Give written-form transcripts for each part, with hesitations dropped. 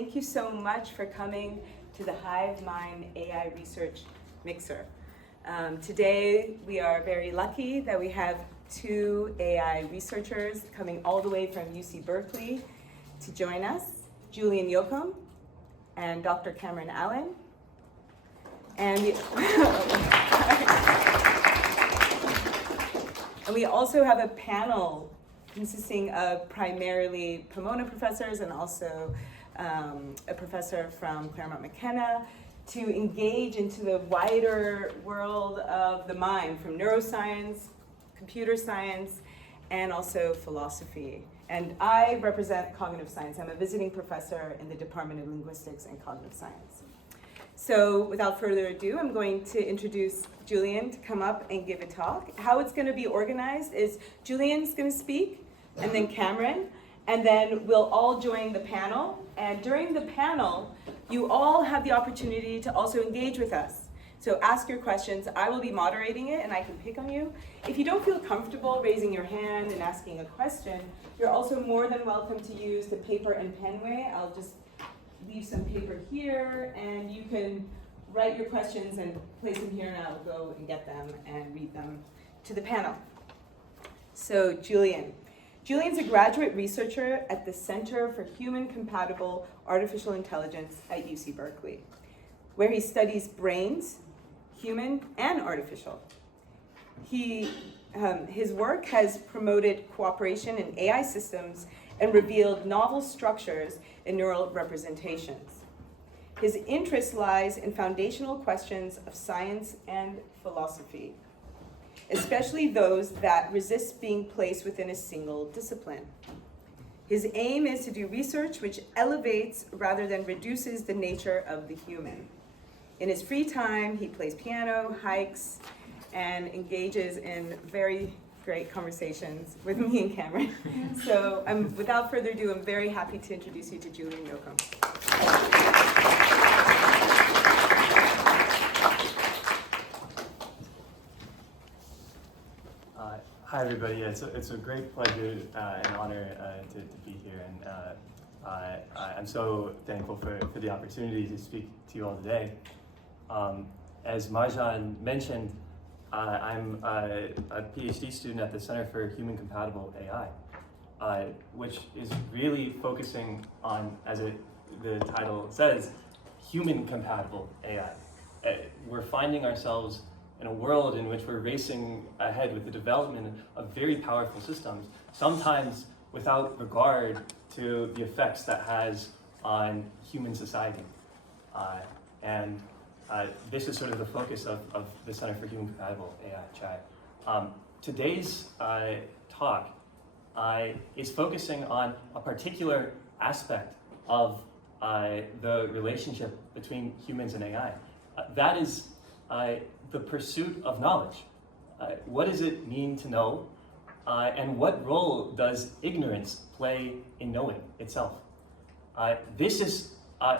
Thank you so much for coming to the Hivemind AI Research Mixer. Today, we are very lucky that we have two AI researchers coming all the way from UC Berkeley to join us, Julian Yocum and Dr. Cameron Allen. And we also have a panel consisting of primarily Pomona professors and also a professor from Claremont, McKenna, to engage into the wider world of the mind, from neuroscience, computer science, and also philosophy. And I represent cognitive science. I'm a visiting professor in the Department of Linguistics and Cognitive Science. So without further ado, I'm going to introduce Julian to come up and give a talk. How it's going to be organized is Julian's going to speak, and then Cameron, and then we'll all join the panel. And during the panel, you all have the opportunity to also engage with us. So ask your questions. I will be moderating it, and I can pick on you. If you don't feel comfortable raising your hand and asking a question, you're also more than welcome to use the paper and pen way. I'll just leave some paper here, and you can write your questions and place them here, and I'll go and get them and read them to the panel. So Julian's a graduate researcher at the Center for Human Compatible Artificial Intelligence at UC Berkeley, where he studies brains, human and artificial. His work has promoted cooperation in AI systems and revealed novel structures in neural representations. His interest lies in foundational questions of science and philosophy, especially those that resist being placed within a single discipline. His aim is to do research which elevates rather than reduces the nature of the human. In his free time, he plays piano, hikes, and engages in very great conversations with me and Cameron. So without further ado, I'm very happy to introduce you to Julian Yocum. Hi everybody, it's a great pleasure and honor to be here, and I'm so thankful for the opportunity to speak to you all today. As Marjan mentioned, I'm a PhD student at the Center for Human Compatible AI, which is really focusing on, as the title says, human compatible AI. We're finding ourselves in a world in which we're racing ahead with the development of very powerful systems, sometimes without regard to the effects that has on human society. This is sort of the focus of the Center for Human Compatible AI chat. Today's talk is focusing on a particular aspect of the relationship between humans and AI. That is the pursuit of knowledge. What does it mean to know? And what role does ignorance play in knowing itself? This is a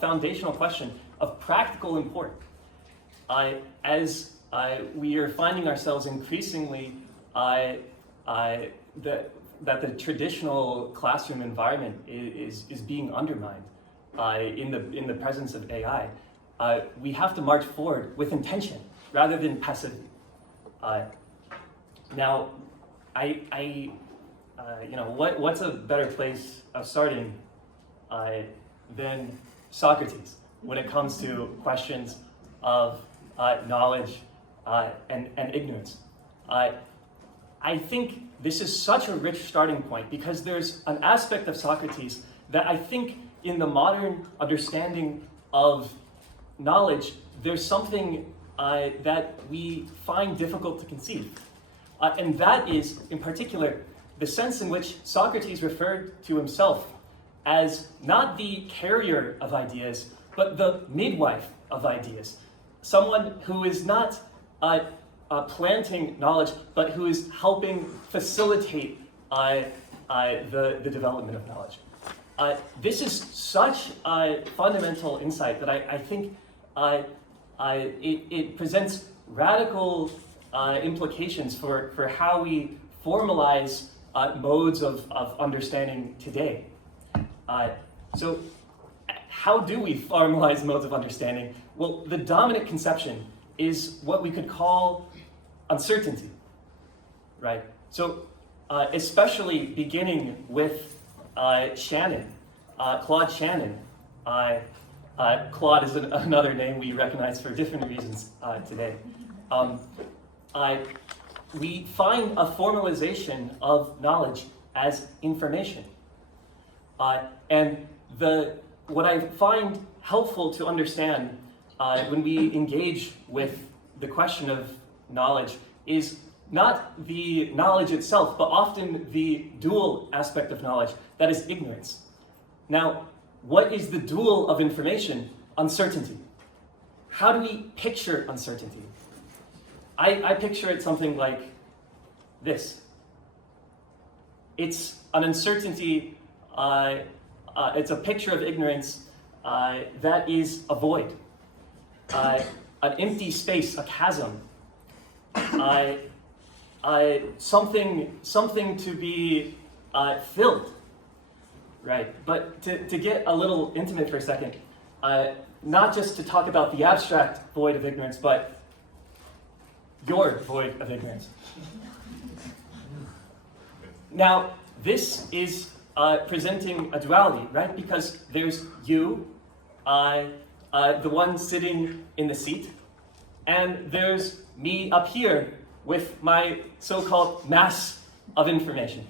foundational question of practical importance. As we are finding ourselves increasingly that the traditional classroom environment is being undermined in the presence of AI, we have to march forward with intention rather than passivity. Now, what's a better place of starting than Socrates when it comes to questions of knowledge and ignorance? I think this is such a rich starting point because there's an aspect of Socrates that I think in the modern understanding of knowledge, there's something that we find difficult to conceive. And that is, in particular, the sense in which Socrates referred to himself as not the carrier of ideas, but the midwife of ideas. Someone who is not planting knowledge, but who is helping facilitate the development of knowledge. This is such a fundamental insight that I think it presents radical implications for how we formalize modes of understanding today. So how do we formalize modes of understanding? Well, the dominant conception is what we could call uncertainty, right? So, especially beginning with Shannon, Claude Shannon. Claude is another name we recognize for different reasons today. We find a formalization of knowledge as information. And what I find helpful to understand when we engage with the question of knowledge is not the knowledge itself, but often the dual aspect of knowledge, that is ignorance. Now, what is the dual of information? Uncertainty. How do we picture uncertainty? I picture it something like this. It's an uncertainty, it's a picture of ignorance that is a void, an empty space, a chasm, something to be filled, right? But to get a little intimate for a second, not just to talk about the abstract void of ignorance, but your void of ignorance. Now, this is presenting a duality, right? Because there's you, the one sitting in the seat, and there's me up here with my so-called mass of information,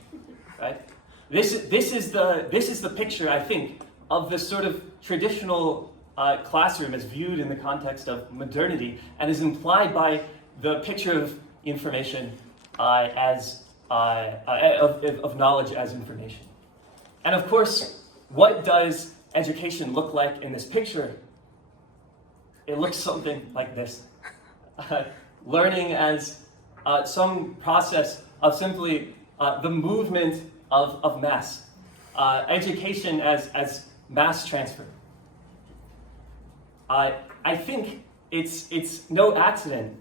right? This is the picture, I think, of the sort of traditional classroom as viewed in the context of modernity, and is implied by the picture of information of knowledge as information. And of course, what does education look like in this picture? It looks something like this. Learning as some process of simply the movement of mass. Education as mass transfer. I think it's no accident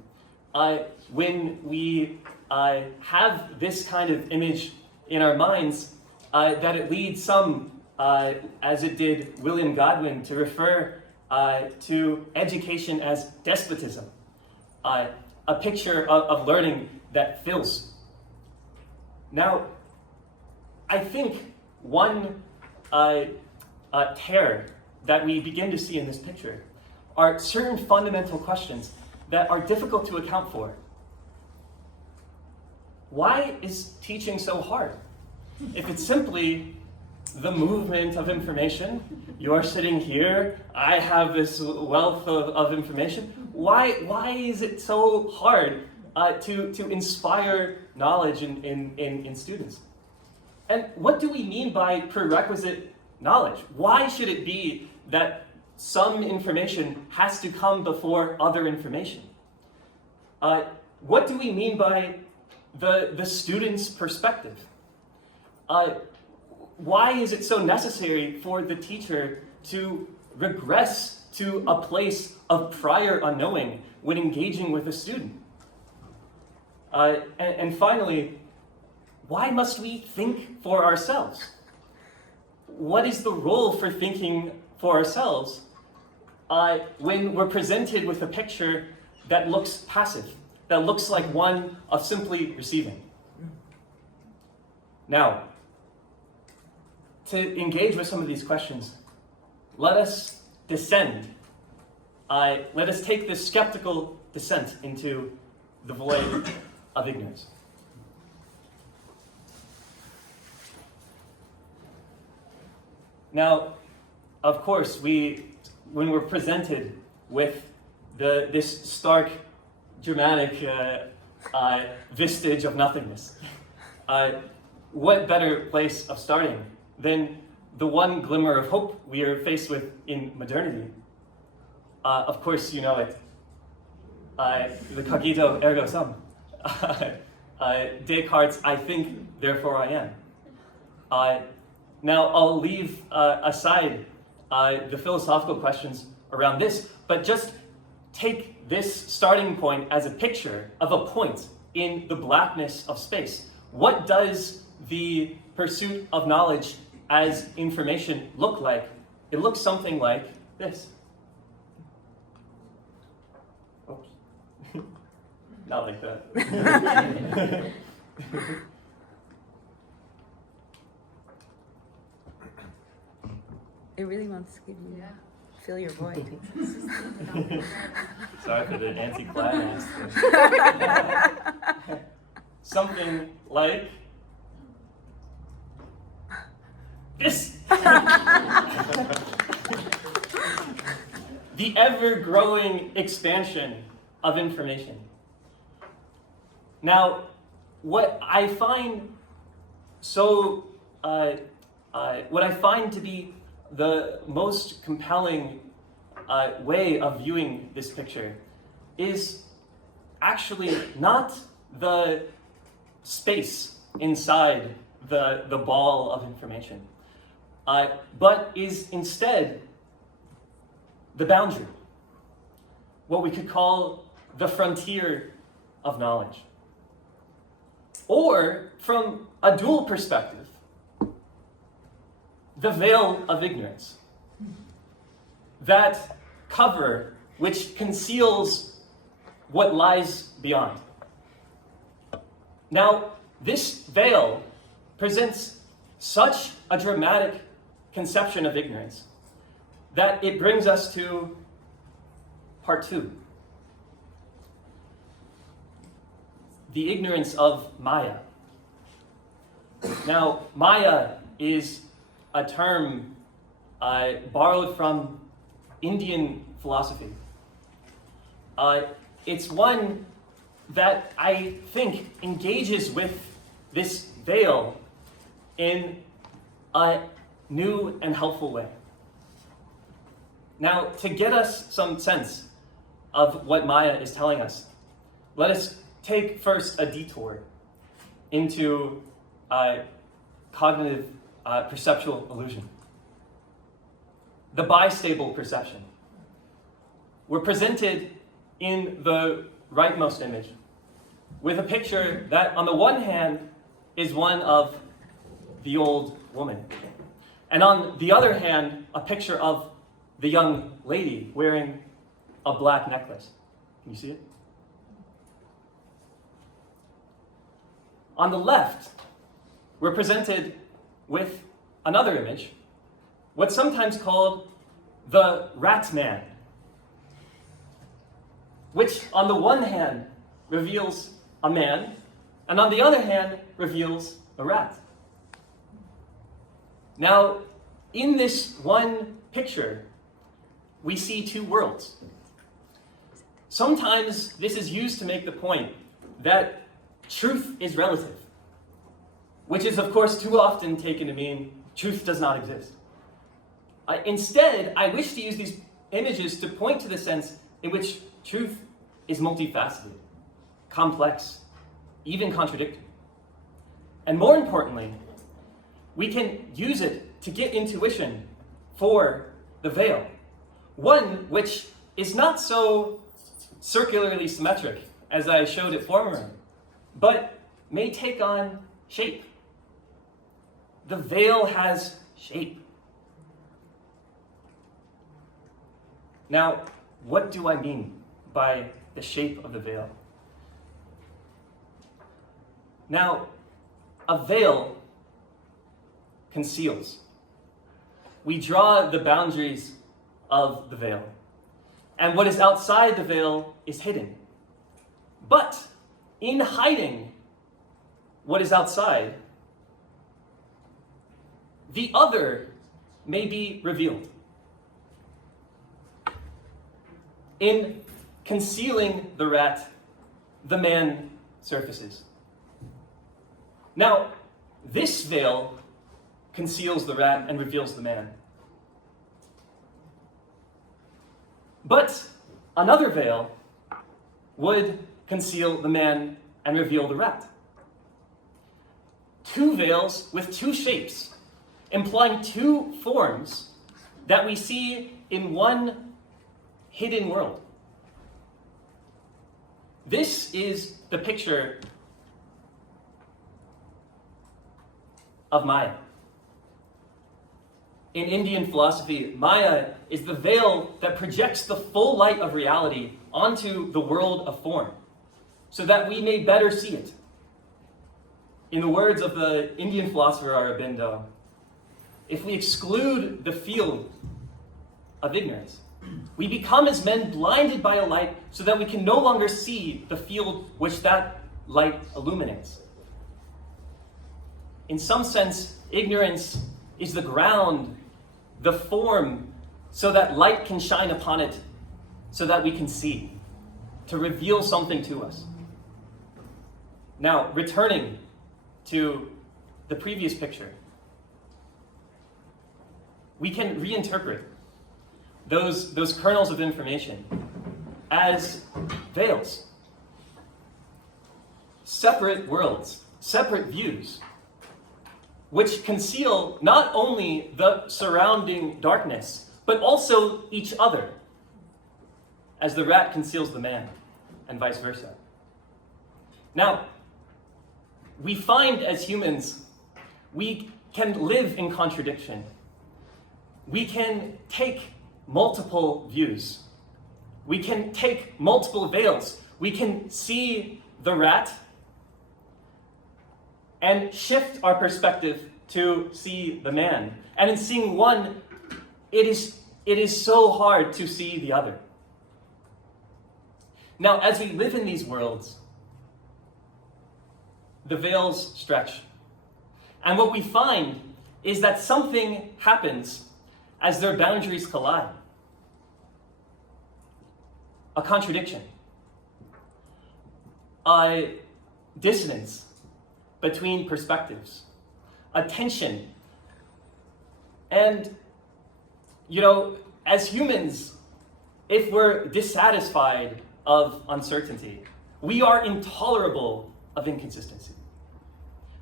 when we have this kind of image in our minds that it leads some, as it did William Godwin, to refer to education as despotism, a picture of learning that fills. Now, I think one tear that we begin to see in this picture are certain fundamental questions that are difficult to account for. Why is teaching so hard? If it's simply the movement of information, you're sitting here, I have this wealth of information, why is it so hard to inspire knowledge in students? And what do we mean by prerequisite knowledge? Why should it be that some information has to come before other information? What do we mean by the student's perspective? Why is it so necessary for the teacher to regress to a place of prior unknowing when engaging with a student? And finally, why must we think for ourselves? What is the role for thinking for ourselves when we're presented with a picture that looks passive, that looks like one of simply receiving? Now, to engage with some of these questions, let us descend. Let us take this skeptical descent into the void of ignorance. Now, of course, when we're presented with this stark, dramatic vestige of nothingness, what better place of starting than the one glimmer of hope we are faced with in modernity? Of course, you know it. The cogito ergo sum. Descartes' I think, therefore I am. Now, I'll leave aside the philosophical questions around this, but just take this starting point as a picture of a point in the blackness of space. What does the pursuit of knowledge as information look like it looks something like this. Oops. Not like that. It really wants to give you fill your void. Sorry for the anti-climax. Something like this. The ever-growing expansion of information. Now, what I find to be the most compelling way of viewing this picture is actually not the space inside the ball of information, but is instead the boundary, what we could call the frontier of knowledge. Or, from a dual perspective, the veil of ignorance, that cover which conceals what lies beyond. Now, this veil presents such a dramatic conception of ignorance that it brings us to part 2. The ignorance of Maya. Now, Maya is a term borrowed from Indian philosophy. It's one that I think engages with this veil in a new and helpful way. Now, to get us some sense of what Maya is telling us, let us take first a detour into cognitive perceptual illusion. The bistable perception. We're presented in the rightmost image with a picture that, on the one hand, is one of the old woman, and on the other hand, a picture of the young lady wearing a black necklace. Can you see it? On the left, we're presented with another image, what's sometimes called the rat man, which on the one hand reveals a man, and on the other hand reveals a rat. Now, in this one picture, we see two worlds. Sometimes this is used to make the point that truth is relative, which is, of course, too often taken to mean truth does not exist. Instead, I wish to use these images to point to the sense in which truth is multifaceted, complex, even contradictory. And more importantly, we can use it to get intuition for the veil, one which is not so circularly symmetric as I showed it formerly, but may take on shape. The veil has shape. Now, what do I mean by the shape of the veil? Now, a veil conceals. We draw the boundaries of the veil, and what is outside the veil is hidden. But in hiding what is outside, the other may be revealed. In concealing the rat, the man surfaces. Now, this veil conceals the rat and reveals the man. But another veil would conceal the man and reveal the rat. Two veils with two shapes, implying two forms that we see in one hidden world. This is the picture of Maya. in Indian philosophy, Maya is the veil that projects the full light of reality onto the world of form, so that we may better see it. In the words of the Indian philosopher Aurobindo, if we exclude the field of ignorance, we become as men blinded by a light so that we can no longer see the field which that light illuminates. In some sense, ignorance is the ground, the form, so that light can shine upon it, so that we can see, to reveal something to us. Now, returning to the previous picture, we can reinterpret those kernels of information as veils, separate worlds, separate views, which conceal not only the surrounding darkness, but also each other, as the rat conceals the man, and vice versa. Now, we find as humans, we can live in contradiction. We can take multiple views. We can take multiple veils. We can see the rat and shift our perspective to see the man. And in seeing one, it is so hard to see the other. Now, as we live in these worlds, the veils stretch. And what we find is that something happens as their boundaries collide. A contradiction, a dissonance between perspectives, a tension. And, as humans, if we're dissatisfied of uncertainty, we are intolerable of inconsistency.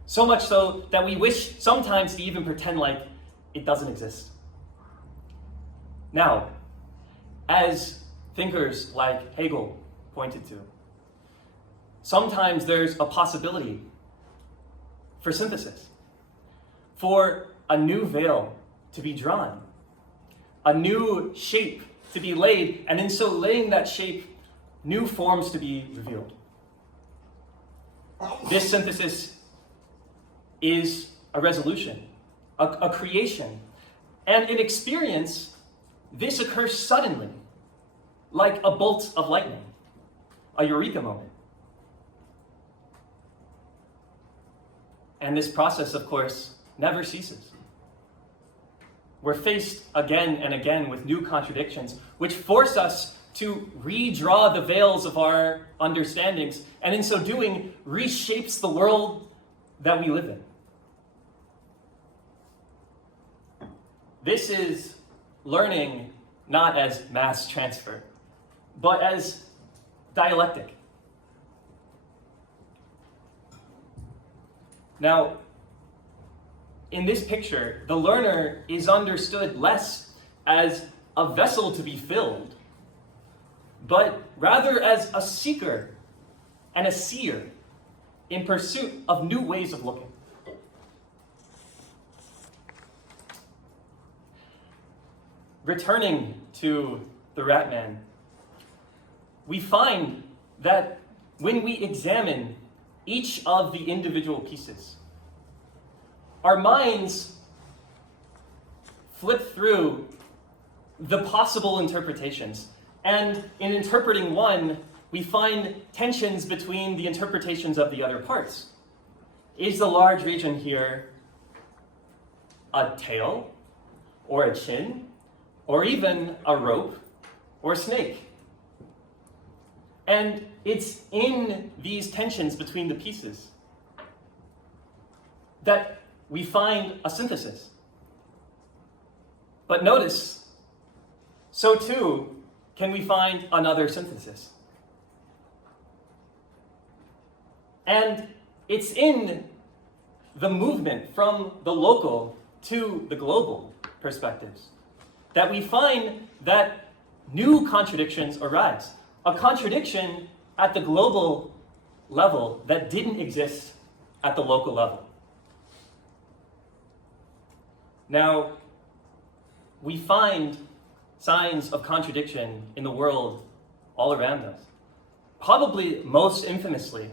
So much so that we wish sometimes to even pretend like it doesn't exist. Now, as thinkers like Hegel pointed to, sometimes there's a possibility for synthesis, for a new veil to be drawn, a new shape to be laid, and in so laying that shape, new forms to be revealed. This synthesis is a resolution, a creation, and in experience, this occurs suddenly, like a bolt of lightning, a eureka moment. And this process, of course, never ceases. We're faced again and again with new contradictions, which force us to redraw the veils of our understandings, and in so doing, reshapes the world that we live in. This is learning not as mass transfer, but as dialectic. Now, in this picture, the learner is understood less as a vessel to be filled, but rather as a seeker and a seer in pursuit of new ways of looking. Returning to the rat man, we find that when we examine each of the individual pieces, our minds flip through the possible interpretations. And in interpreting one, we find tensions between the interpretations of the other parts. Is the large region here a tail, or a chin, or even a rope, or a snake? And it's in these tensions between the pieces that we find a synthesis. But notice, so too can we find another synthesis. And it's in the movement from the local to the global perspectives that we find that new contradictions arise. A contradiction at the global level that didn't exist at the local level. Now, we find signs of contradiction in the world all around us. Probably most infamously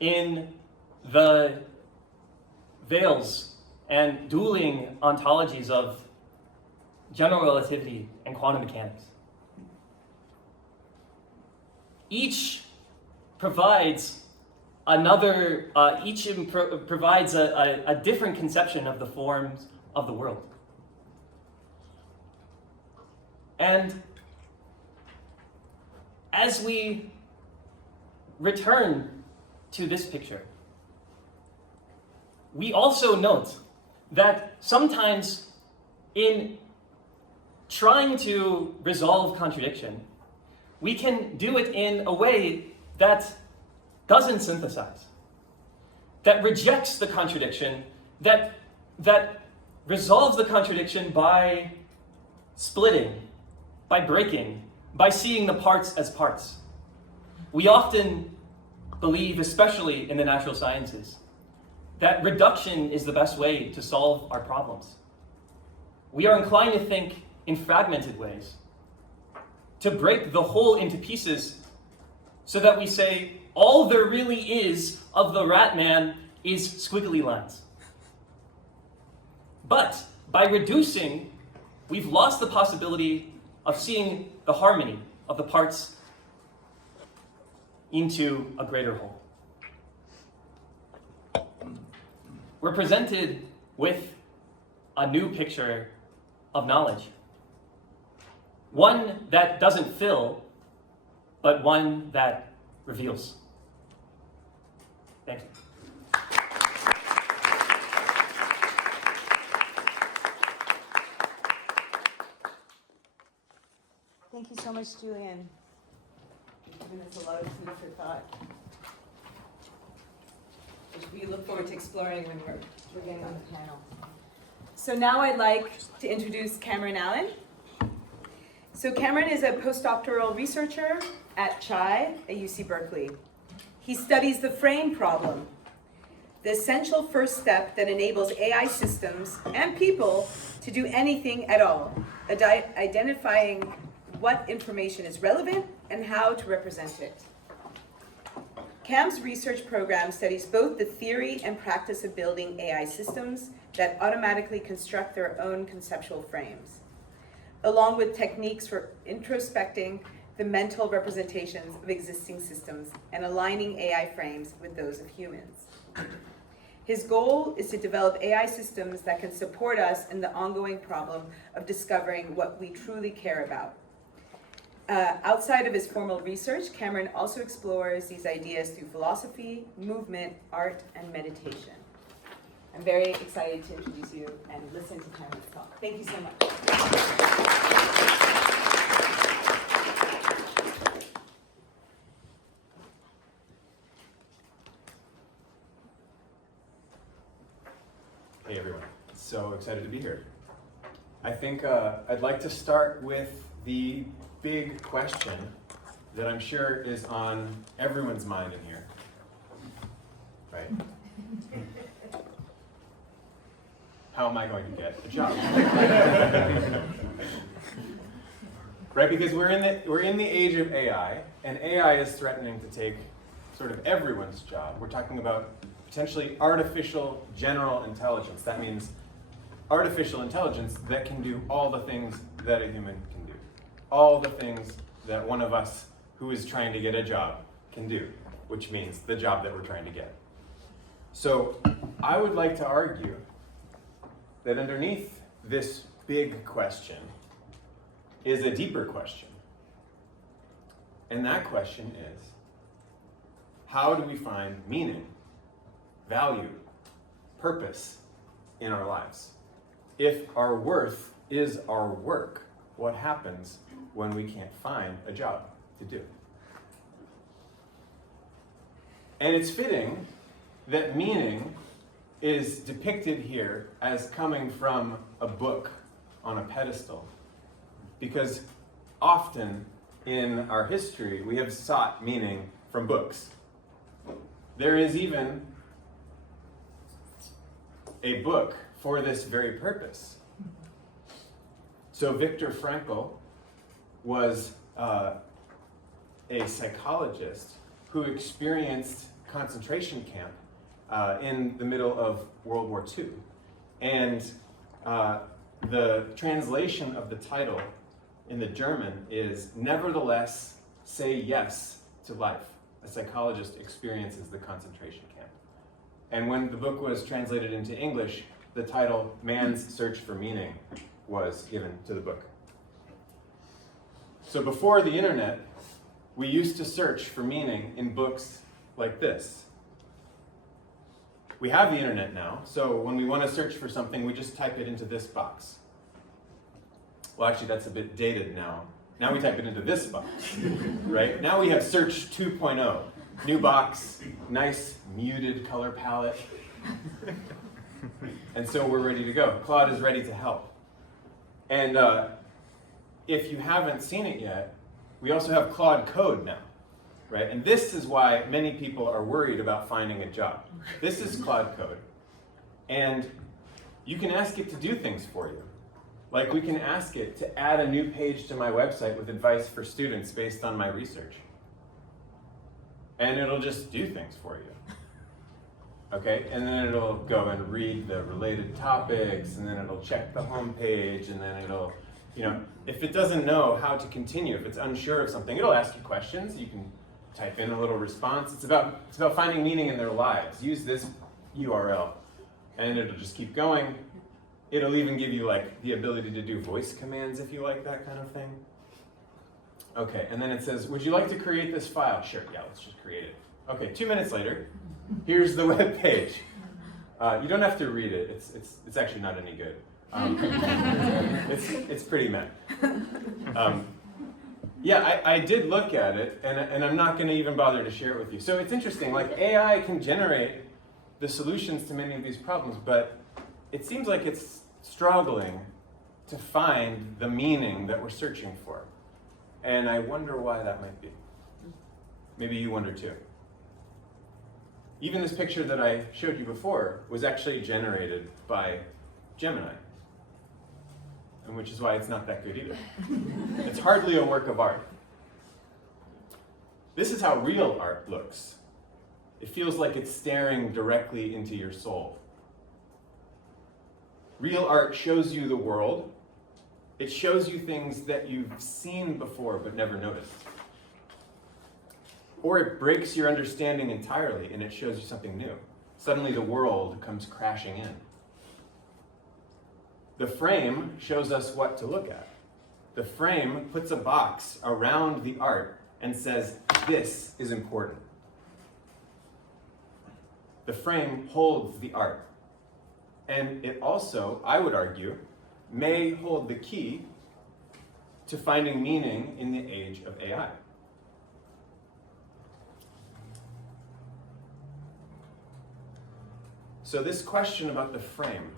in the veils and dueling ontologies of general relativity and quantum mechanics. Each provides provides a different conception of the forms of the world. And as we return to this picture, we also note that sometimes in trying to resolve contradiction, we can do it in a way that doesn't synthesize, that rejects the contradiction, that resolves the contradiction by splitting, by breaking, by seeing the parts as parts. We often believe, especially in the natural sciences, that reduction is the best way to solve our problems. We are inclined to think in fragmented ways, to break the whole into pieces so that we say, all there really is of the rat man is squiggly lines. But by reducing, we've lost the possibility of seeing the harmony of the parts into a greater whole. We're presented with a new picture of knowledge. One that doesn't fill, but one that reveals. Thank you. Thank you so much, Julian. You've given us a lot of food for thought, which we look forward to exploring when we're getting on the panel. So now I'd like to introduce Cameron Allen. So Cameron is a postdoctoral researcher at CHI at UC Berkeley. He studies the frame problem, the essential first step that enables AI systems and people to do anything at all, identifying what information is relevant and how to represent it. CAM's research program studies both the theory and practice of building AI systems that automatically construct their own conceptual frames, along with techniques for introspecting the mental representations of existing systems and aligning AI frames with those of humans. His goal is to develop AI systems that can support us in the ongoing problem of discovering what we truly care about. Outside of his formal research, Cameron also explores these ideas through philosophy, movement, art, and meditation. I'm very excited to introduce you and listen to Cameron's talk. Thank you so much. Hey everyone, so excited to be here. I think I'd like to start with the big question that I'm sure is on everyone's mind in here, right? How am I going to get a job? Right, because we're in the age of AI, and AI is threatening to take sort of everyone's job. We're talking about potentially artificial general intelligence. That means artificial intelligence that can do all the things that a human can do. All the things that one of us who is trying to get a job can do, which means the job that we're trying to get. So I would like to argue that underneath this big question is a deeper question. And that question is, how do we find meaning, value, purpose in our lives? If our worth is our work, what happens when we can't find a job to do? And it's fitting that meaning is depicted here as coming from a book on a pedestal, because often in our history we have sought meaning from books. There is even a book for this very purpose. So Viktor Frankl was a psychologist who experienced concentration camp in the middle of World War II. And the translation of the title in the German is "Nevertheless, Say Yes to Life. A Psychologist Experiences the Concentration Camp." And when the book was translated into English, the title "Man's Search for Meaning" was given to the book. So before the internet, we used to search for meaning in books like this. We have the internet now, so when we want to search for something, we just type it into this box. Well, actually, that's a bit dated now. Now we type it into this box, right? Now we have Search 2.0. New box, nice muted color palette. And so we're ready to go. Claude is ready to help. And if you haven't seen it yet, we also have Claude Code now, right? And this is why many people are worried about finding a job. This is Claude Code. And you can ask it to do things for you. Like we can ask it to add a new page to my website with advice for students based on my research. And it'll just do things for you. Okay, and then it'll go and read the related topics, and then it'll check the home page, and then it'll, if it doesn't know how to continue, if it's unsure of something, it'll ask you questions. You can type in a little response. It's about finding meaning in their lives. Use this URL, and it'll just keep going. It'll even give you the ability to do voice commands if you like that kind of thing. Okay, and then it says, would you like to create this file? Sure, yeah, let's just create it. Okay, 2 minutes later, here's the web page. You don't have to read it. It's actually not any good. It's pretty meh. Yeah, I did look at it, and I'm not going to even bother to share it with you. So it's interesting. AI can generate the solutions to many of these problems, but it seems like it's struggling to find the meaning that we're searching for. And I wonder why that might be. Maybe you wonder too. Even this picture that I showed you before was actually generated by Gemini, and which is why it's not that good either. It's hardly a work of art. This is how real art looks. It feels like it's staring directly into your soul. Real art shows you the world. It shows you things that you've seen before but never noticed. Or it breaks your understanding entirely and it shows you something new. Suddenly the world comes crashing in. The frame shows us what to look at. The frame puts a box around the art and says, this is important. The frame holds the art. And it also, I would argue, may hold the key to finding meaning in the age of AI. So this question about the frame,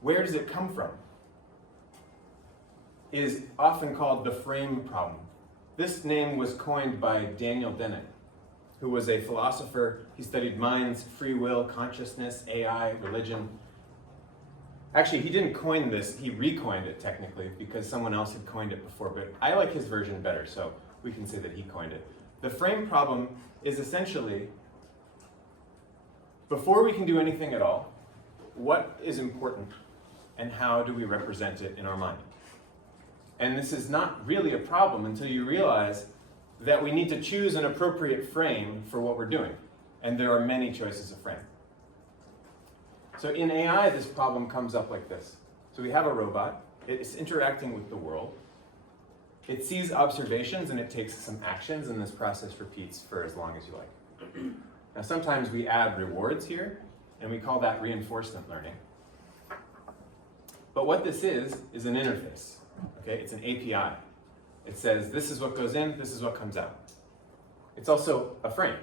where does it come from, is often called the frame problem. This name was coined by Daniel Dennett, who was a philosopher. He studied minds, free will, consciousness, AI, religion. Actually, he didn't coin this, he recoined it technically because someone else had coined it before, but I like his version better, so we can say that he coined it. The frame problem is essentially, before we can do anything at all, what is important and how do we represent it in our mind? And this is not really a problem until you realize that we need to choose an appropriate frame for what we're doing. And there are many choices of frame. So in AI, this problem comes up like this. So we have a robot. It's interacting with the world. It sees observations and it takes some actions, and this process repeats for as long as you like. Now sometimes we add rewards here, and we call that reinforcement learning. But what this is an interface. Okay? It's an API. It says, this is what goes in, this is what comes out. It's also a frame.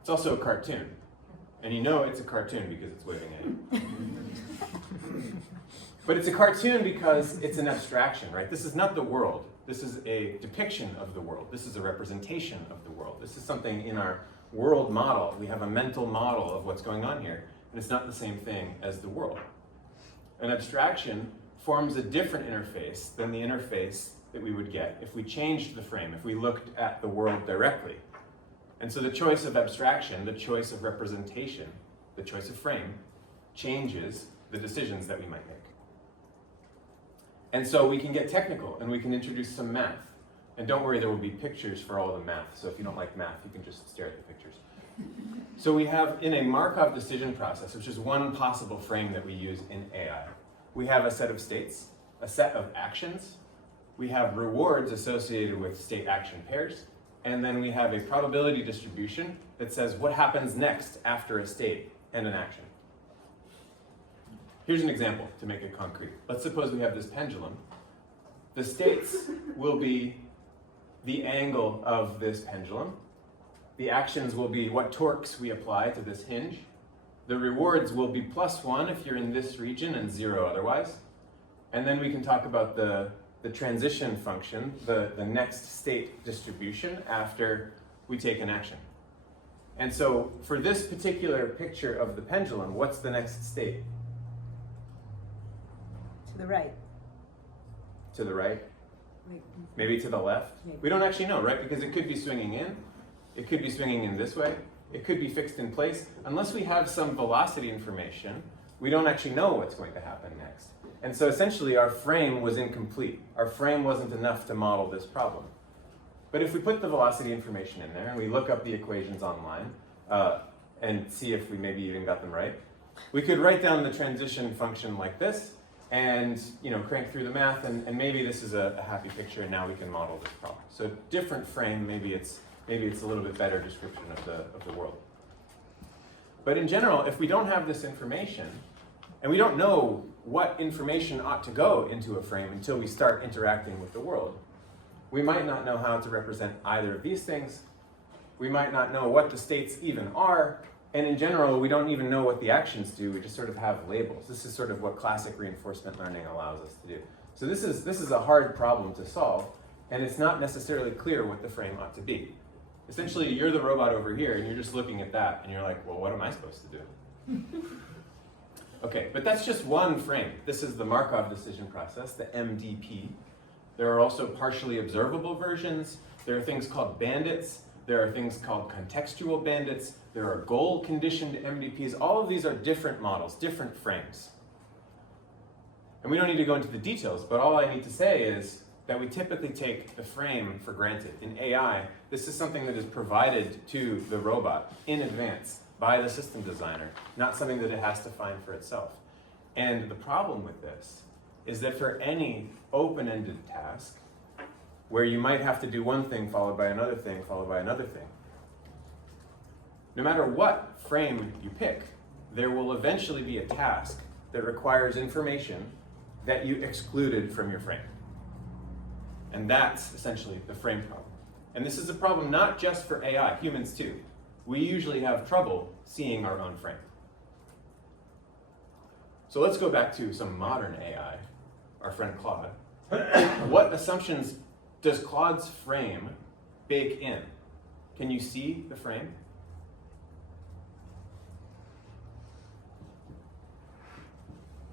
It's also a cartoon. And you know it's a cartoon because it's waving at you. But it's a cartoon because it's an abstraction, right? This is not the world. This is a depiction of the world. This is a representation of the world. This is something in our world model. We have a mental model of what's going on here, and it's not the same thing as the world. An abstraction forms a different interface than the interface that we would get if we changed the frame, if we looked at the world directly. And so the choice of abstraction, the choice of representation, the choice of frame, changes the decisions that we might make. And so we can get technical and we can introduce some math. And don't worry, there will be pictures for all the math. So if you don't like math, you can just stare at the pictures. So we have in a Markov decision process, which is one possible frame that we use in AI, we have a set of states, a set of actions, we have rewards associated with state action pairs, and then we have a probability distribution that says what happens next after a state and an action. Here's an example to make it concrete. Let's suppose we have this pendulum. The states will be the angle of this pendulum. The actions will be what torques we apply to this hinge. The rewards will be +1 if you're in this region and 0 otherwise. And then we can talk about the transition function, the next state distribution after we take an action. And so for this particular picture of the pendulum, what's the next state? To the right. To the right? Like, Maybe to the left? Maybe. We don't actually know, right? Because it could be swinging in, it could be swinging in this way, it could be fixed in place. Unless we have some velocity information, we don't actually know what's going to happen next. And so essentially our frame was incomplete. Our frame wasn't enough to model this problem. But if we put the velocity information in there and we look up the equations online and see if we maybe even got them right, we could write down the transition function like this and crank through the math, and maybe this is a happy picture, and now we can model this problem. So different frame, maybe it's a little bit better description of the world. But in general, if we don't have this information, and we don't know what information ought to go into a frame until we start interacting with the world, we might not know how to represent either of these things. We might not know what the states even are. And in general, we don't even know what the actions do. We just sort of have labels. This is sort of what classic reinforcement learning allows us to do. So this is a hard problem to solve, and it's not necessarily clear what the frame ought to be. Essentially, you're the robot over here, and you're just looking at that, and you're like, well, what am I supposed to do? Okay, but that's just one frame. This is the Markov decision process, the MDP. There are also partially observable versions. There are things called bandits. There are things called contextual bandits. There are goal-conditioned MDPs. All of these are different models, different frames. And we don't need to go into the details, but all I need to say is that we typically take the frame for granted. In AI, this is something that is provided to the robot in advance by the system designer, not something that it has to find for itself. And the problem with this is that for any open-ended task, where you might have to do one thing followed by another thing, followed by another thing, no matter what frame you pick, there will eventually be a task that requires information that you excluded from your frame. And that's essentially the frame problem. And this is a problem not just for AI, humans too. We usually have trouble seeing our own frame. So let's go back to some modern AI, our friend Claude. What assumptions does Claude's frame bake in? Can you see the frame?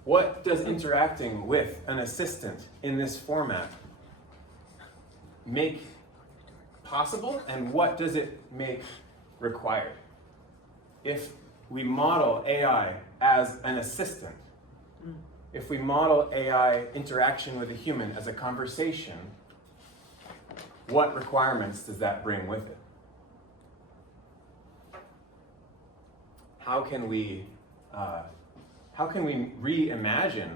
What does interacting with an assistant in this format make possible, and what does it make required? If we model AI as an assistant, if we model AI interaction with a human as a conversation, what requirements does that bring with it? How can we reimagine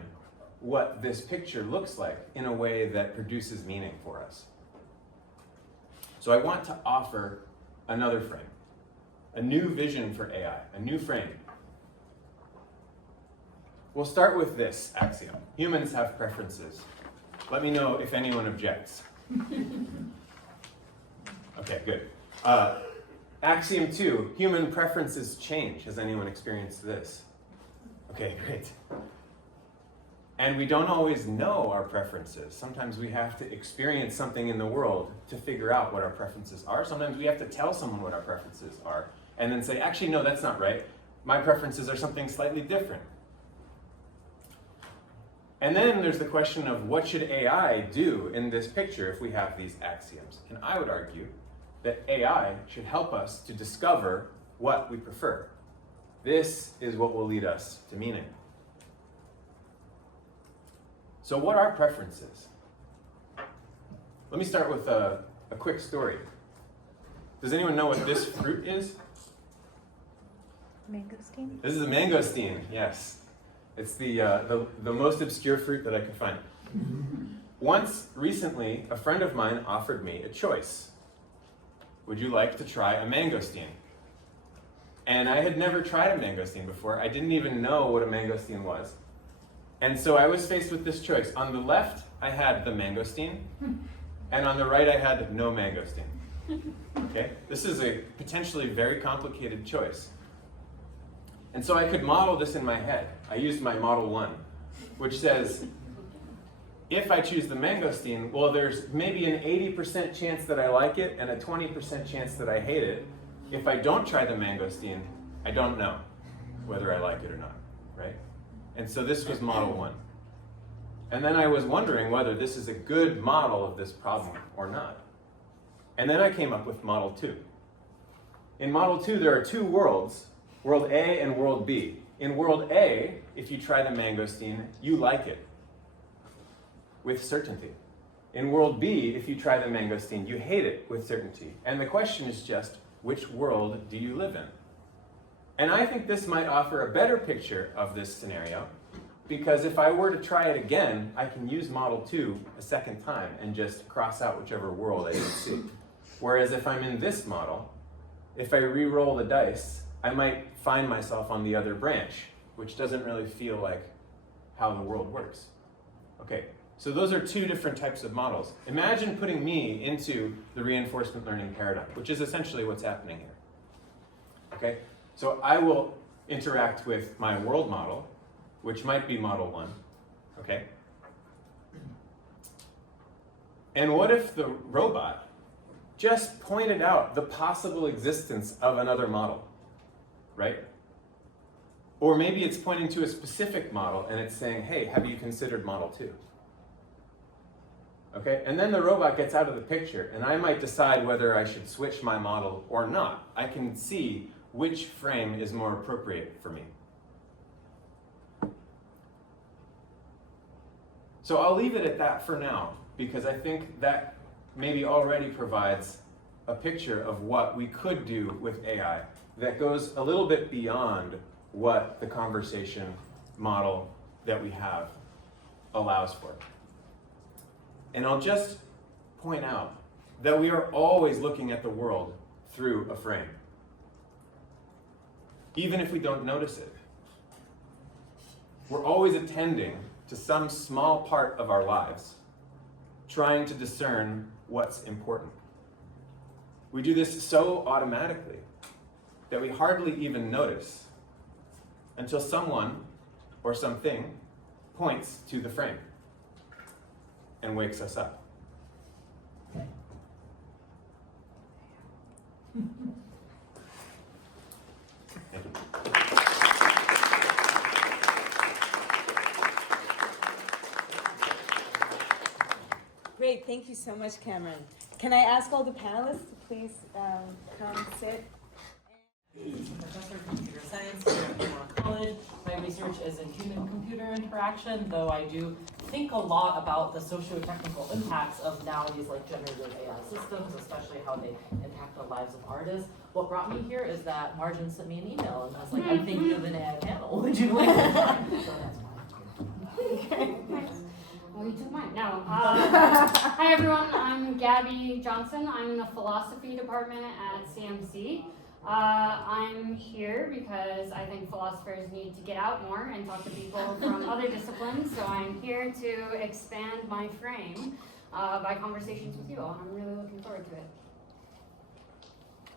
what this picture looks like in a way that produces meaning for us? So I want to offer another frame, a new vision for AI, a new frame. We'll start with this axiom. Humans have preferences. Let me know if anyone objects. Okay, good. Axiom 2, human preferences change. Has anyone experienced this? Okay, great. And we don't always know our preferences. Sometimes we have to experience something in the world to figure out what our preferences are. Sometimes we have to tell someone what our preferences are and then say, actually, no, that's not right. My preferences are something slightly different. And then there's the question of what should AI do in this picture if we have these axioms? And I would argue that AI should help us to discover what we prefer. This is what will lead us to meaning. So what are preferences? Let me start with a quick story. Does anyone know what this fruit is? Mangosteen? This is a mangosteen, yes. It's the most obscure fruit that I could find. Once, recently, a friend of mine offered me a choice. Would you like to try a mangosteen? And I had never tried a mangosteen before. I didn't even know what a mangosteen was. And so I was faced with this choice. On the left, I had the mangosteen, and on the right, I had no mangosteen. Okay? This is a potentially very complicated choice. And so I could model this in my head. I used my Model 1, which says, if I choose the mangosteen, well, there's maybe an 80% chance that I like it and a 20% chance that I hate it. If I don't try the mangosteen, I don't know whether I like it or not, right? And so this was Model 1. And then I was wondering whether this is a good model of this problem or not. And then I came up with Model 2. In Model 2, there are two worlds, World A and World B. In World A, if you try the mangosteen, you like it with certainty. In World B, if you try the mangosteen, you hate it with certainty. And the question is just, which world do you live in? And I think this might offer a better picture of this scenario, because if I were to try it again, I can use Model 2 a second time and just cross out whichever world I can see. Whereas if I'm in this model, if I re-roll the dice, I might find myself on the other branch, which doesn't really feel like how the world works. Okay, so those are two different types of models. Imagine putting me into the reinforcement learning paradigm, which is essentially what's happening here. Okay, so I will interact with my world model, which might be Model 1, okay? And what if the robot just pointed out the possible existence of another model, right? Or maybe it's pointing to a specific model and it's saying, hey, have you considered Model 2? Okay, and then the robot gets out of the picture and I might decide whether I should switch my model or not. I can see which frame is more appropriate for me. So I'll leave it at that for now, because I think that maybe already provides a picture of what we could do with AI that goes a little bit beyond what the conversation model that we have allows for. And I'll just point out that we are always looking at the world through a frame, even if we don't notice it. We're always attending to some small part of our lives, trying to discern what's important. We do this so automatically that we hardly even notice until someone or something points to the frame and wakes us up. Thank you. Great, thank you so much, Cameron. Can I ask all the panelists to please come sit? Professor of Computer Science here at Pomona College. My research is in human-computer interaction, though I do think a lot about the socio-technical impacts of nowadays like generative AI systems, especially how they impact the lives of artists. What brought me here is that Marjan sent me an email and I was like, I'm thinking of an AI panel. Would you like to join? So that's why. Okay, thanks. Well, you took mine. No. Hi, everyone. I'm Gabby Johnson. I'm in the philosophy department at CMC. I'm here because I think philosophers need to get out more and talk to people from other disciplines. So I'm here to expand my frame by conversations with you all, and I'm really looking forward to it.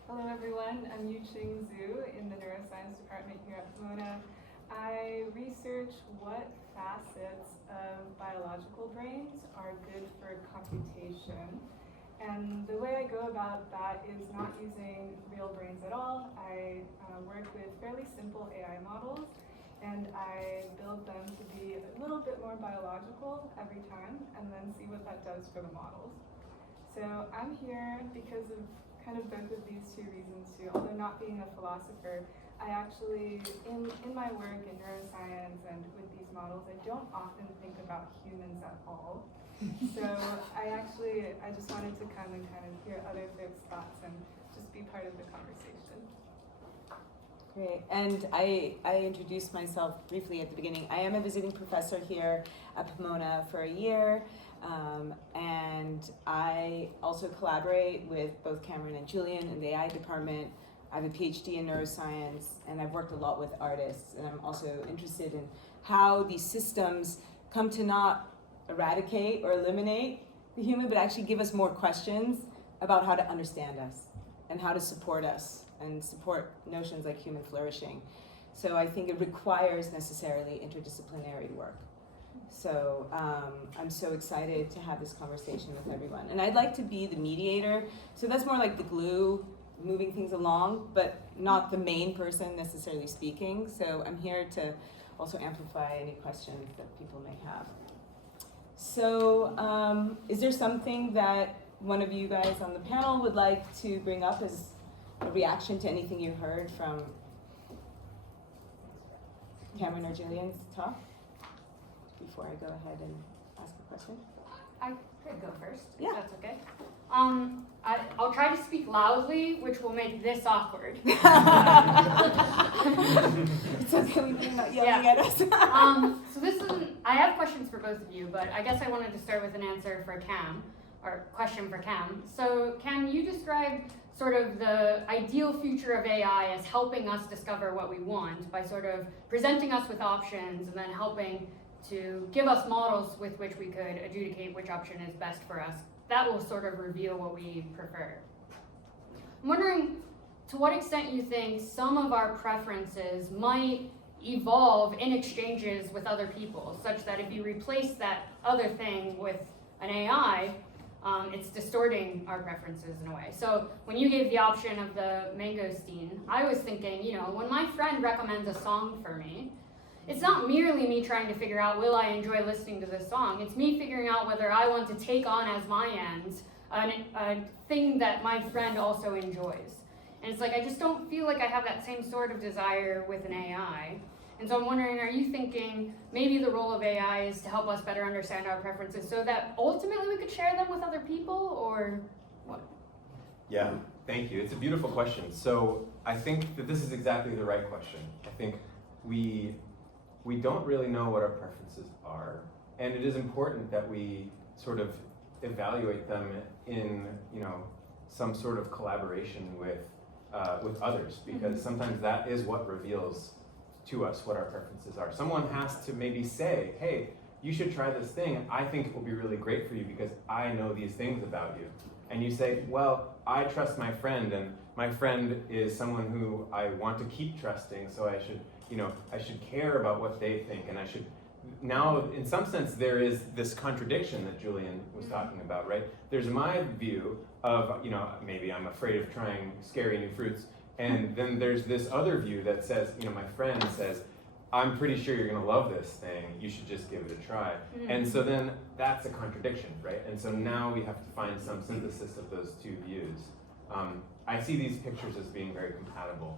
Hello everyone, I'm Yuqing Zhu in the neuroscience department here at Pomona. I research what facets of biological brains are good for computation. And the way I go about that is not using real brains at all. I work with fairly simple AI models, and I build them to be a little bit more biological every time, and then see what that does for the models. So I'm here because of kind of both of these two reasons too. Although not being a philosopher, I actually, in my work in neuroscience and with these models, I don't often think about humans at all. So I just wanted to come and kind of hear other folks' thoughts and just be part of the conversation. Great, and I introduced myself briefly at the beginning. I am a visiting professor here at Pomona for a year, and I also collaborate with both Cameron and Julian in the AI department. I have a PhD in neuroscience, and I've worked a lot with artists, and I'm also interested in how these systems come to not eradicate or eliminate the human, but actually give us more questions about how to understand us and how to support us and support notions like human flourishing. So I think it requires necessarily interdisciplinary work. So I'm so excited to have this conversation with everyone. And I'd like to be the mediator. So that's more like the glue, moving things along, but not the main person necessarily speaking. So I'm here to also amplify any questions that people may have. So is there something that one of you guys on the panel would like to bring up as a reaction to anything you heard from Cameron or Julian's talk before I go ahead and ask a question? I could go first, Yeah. if that's okay. I'll try to speak loudly, which will make this awkward. It's okay, we know you're not yelling at us. So this isn't, I have questions for both of you, but I guess I wanted to start with an answer for Cam, or question for Cam. So Cam, you described sort of the ideal future of AI as helping us discover what we want by sort of presenting us with options and then helping to give us models with which we could adjudicate which option is best for us. That will sort of reveal what we prefer. I'm wondering to what extent you think some of our preferences might evolve in exchanges with other people, such that if you replace that other thing with an AI, it's distorting our preferences in a way. So when you gave the option of the mangosteen, I was thinking, you know, when my friend recommends a song for me, it's not merely me trying to figure out, will I enjoy listening to this song? It's me figuring out whether I want to take on as my end a thing that my friend also enjoys. And it's like, I just don't feel like I have that same sort of desire with an AI. And so I'm wondering, are you thinking maybe the role of AI is to help us better understand our preferences so that ultimately we could share them with other people, or what? Yeah, thank you. It's a beautiful question. So I think that this is exactly the right question. I think we don't really know what our preferences are, and it is important that we sort of evaluate them in, you know, some sort of collaboration with others, because sometimes that is what reveals to us what our preferences are. Someone has to maybe say, hey, you should try this thing. I think it will be really great for you because I know these things about you. And you say, well, I trust my friend, and my friend is someone who I want to keep trusting, so I should, you know, I should care about what they think, and I should. Now, in some sense, there is this contradiction that Julian was talking about, right? There's my view of, you know, maybe I'm afraid of trying scary new fruits, and then there's this other view that says, you know, my friend says, I'm pretty sure you're gonna love this thing, you should just give it a try. And so then that's a contradiction, right? And so now we have to find some synthesis of those two views. I see these pictures as being very compatible.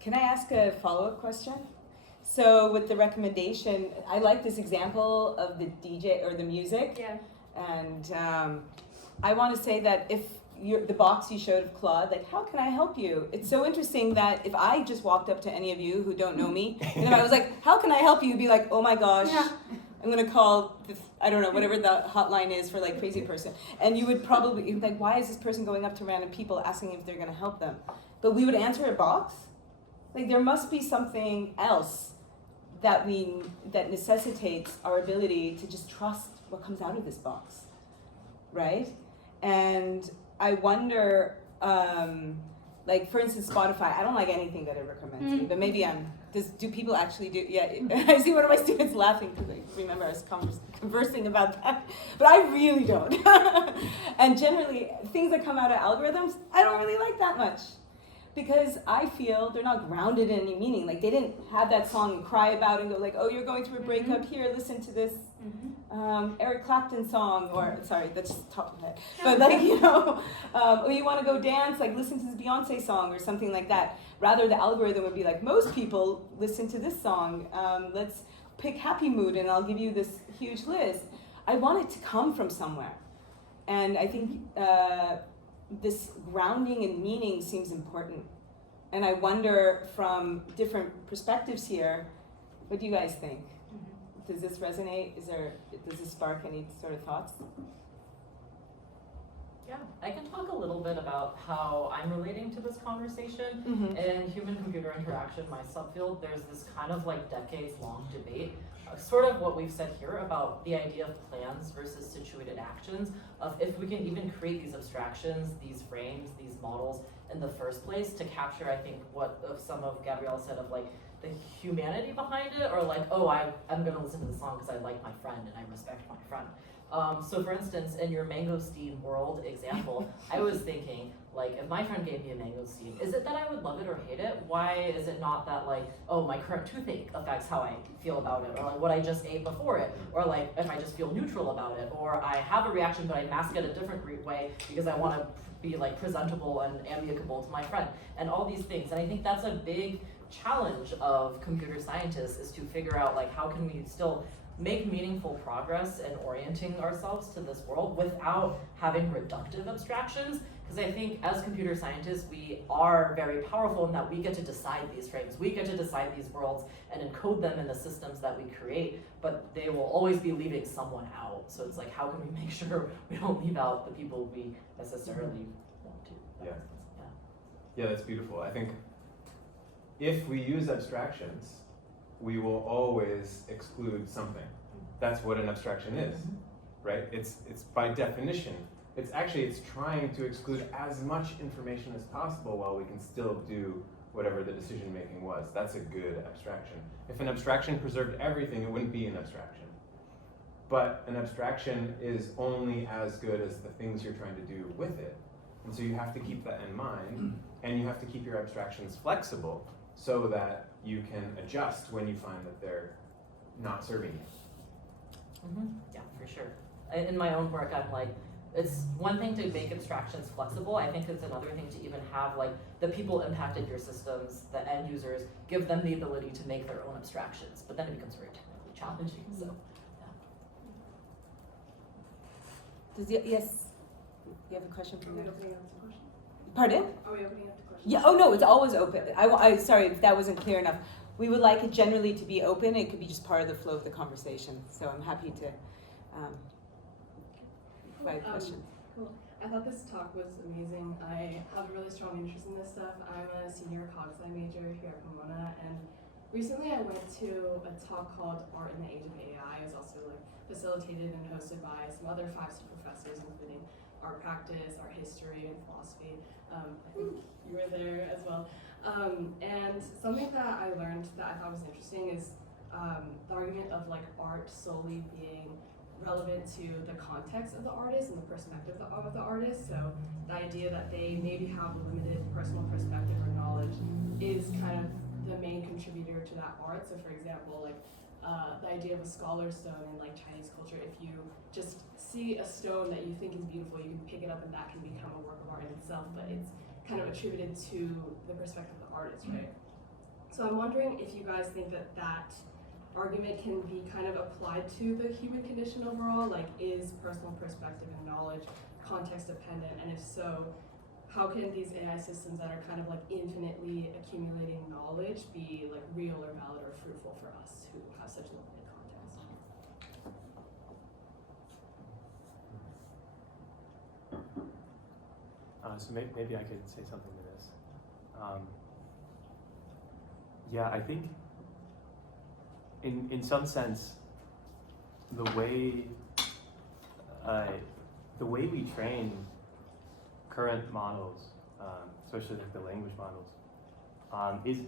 Can I ask a follow-up question? So with the recommendation, I like this example of the DJ or the music. Yeah. And I want to say that if the box you showed of Claude, like, how can I help you? It's so interesting that if I just walked up to any of you who don't know me, and if I was like, how can I help you? You'd be like, oh my gosh, Yeah. I'm going to call, I don't know, whatever the hotline is for like crazy person. And you would probably be like, why is this person going up to random people asking if they're going to help them? But we would answer a box. Like, there must be something else that necessitates our ability to just trust what comes out of this box, right? And I wonder, like, for instance, Spotify, I don't like anything that it recommends me, but maybe do people actually do, yeah, I see one of my students laughing because I remember us conversing about that, but I really don't. And generally, things that come out of algorithms, I don't really like that much. because I feel they're not grounded in any meaning. Like they didn't have that song and cry about it and go like, oh, you're going through a breakup, here, listen to this Eric Clapton song, or sorry, that's just top of my head. But like, you know, or you want to go dance, like listen to this Beyonce song or something like that. Rather, the algorithm would be like, most people listen to this song. Let's pick Happy Mood and I'll give you this huge list. I want it to come from somewhere. And I think this grounding in meaning seems important. And I wonder from different perspectives here, what do you guys think? Does this resonate? Does this spark any sort of thoughts? Yeah, I can talk a little bit about how I'm relating to this conversation. In human-computer interaction, my subfield, there's this kind of like decades-long debate, sort of what we've said here about the idea of plans versus situated actions, of if we can even create these abstractions, these frames, these models in the first place to capture, I think, what some of Gabbrielle said of like the humanity behind it, or like, oh, I'm gonna listen to the song because I like my friend and I respect my friend. So for instance, in your mangosteen world example, I was thinking, like, if my friend gave me a mangosteen, is it that I would love it or hate it? Why is it not that, like, oh, my current toothache affects how I feel about it, or like what I just ate before it, or like if I just feel neutral about it, or I have a reaction but I mask it a different way because I want to be like presentable and amicable to my friend, and all these things. And I think that's a big challenge of computer scientists, is to figure out like how can we still make meaningful progress in orienting ourselves to this world without having reductive abstractions. Because I think as computer scientists, we are very powerful in that we get to decide these frames, we get to decide these worlds and encode them in the systems that we create, but they will always be leaving someone out. So it's like, how can we make sure we don't leave out the people we necessarily want to? Yeah, that's beautiful. I think if we use abstractions, we will always exclude something. That's what an abstraction is, right? It's by definition, it's trying to exclude as much information as possible while we can still do whatever the decision making was. That's a good abstraction. If an abstraction preserved everything, it wouldn't be an abstraction. But an abstraction is only as good as the things you're trying to do with it. And so you have to keep that in mind, and you have to keep your abstractions flexible so that you can adjust when you find that they're not serving you. Yeah, for sure. In my own work, I'm like, it's one thing to make abstractions flexible. I think it's another thing to even have like the people impacted your systems, the end users, give them the ability to make their own abstractions. But then it becomes very technically challenging. So, Yes, you have a question for Are me? we opening up to questions? Pardon? Are we opening up to questions? Yeah. Oh no, it's always open. I sorry if that wasn't clear enough. We would like it generally to be open. It could be just part of the flow of the conversation. So I'm happy to provide questions. Cool. I thought this talk was amazing. I have a really strong interest in this stuff. I'm a senior cog-sci major here at Pomona, and recently I went to a talk called Art in the Age of AI. It was also like facilitated and hosted by some other 5-star professors, including art practice, art history, and philosophy. I think you were there as well. And something that I learned that I thought was interesting is the argument of like art solely being relevant to the context of the artist and the perspective of the artist. So the idea that they maybe have a limited personal perspective or knowledge is kind of the main contributor to that art. So for example, like the idea of a scholar stone in like Chinese culture, if you just see a stone that you think is beautiful, you can pick it up and that can become a work of art in itself, but it's kind of attributed to the perspective of the artist, right? So I'm wondering if you guys think that that argument can be kind of applied to the human condition overall, like is personal perspective and knowledge context dependent, and if so, how can these AI systems that are kind of like infinitely accumulating knowledge be like real or valid or fruitful for us who have such limited context? So maybe I could say something to this. Yeah, I think in some sense, the way we train current models, especially like the language models, is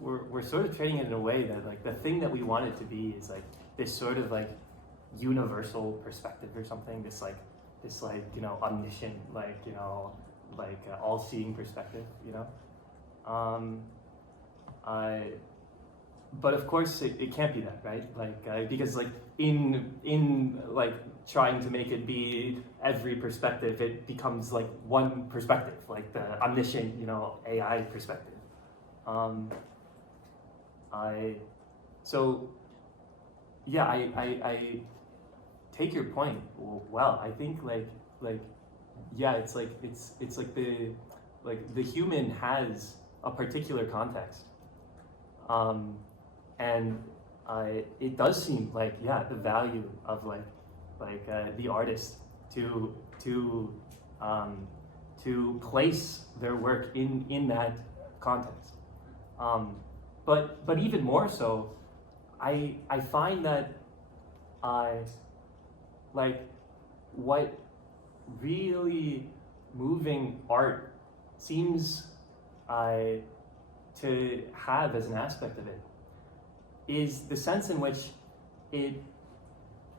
we're sort of training it in a way that like the thing that we want it to be is like this sort of like universal perspective or something. This omniscient, all-seeing perspective, But of course, it can't be that, right? Like because like in like trying to make it be every perspective, it becomes like one perspective, like the omniscient, AI perspective. I take your point well. I think yeah, it's like the human has a particular context, and it does seem like, yeah, the value of the artist to place their work in that context. But even more so, I find that what really moving art seems to have as an aspect of it is the sense in which it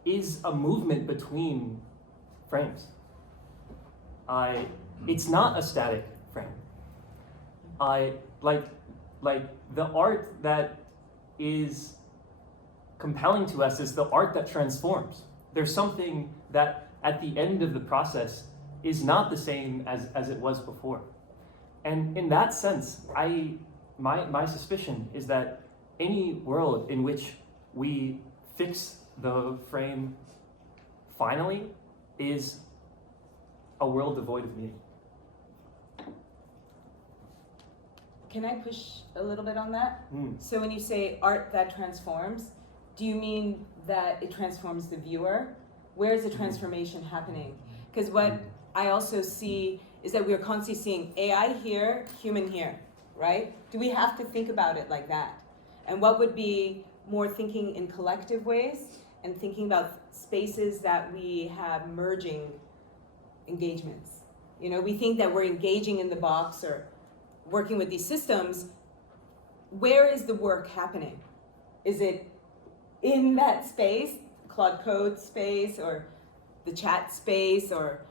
is a movement between frames. It's not a static frame. Like the art that is compelling to us is the art that transforms. There's something that at the end of the process is not the same as it was before. And in that sense, my suspicion is that any world in which we fix the frame finally is a world devoid of meaning. Can I push a little bit on that? So when you say art that transforms, do you mean that it transforms the viewer? Where is the transformation happening? Because what I also see is that we're constantly seeing AI here, human here, right? Do we have to think about it like that? And what would be more thinking in collective ways and thinking about spaces that we have merging engagements? We think that we're engaging in the box or working with these systems. Where is the work happening? Is it in that space, Claude Code space, or the chat space, or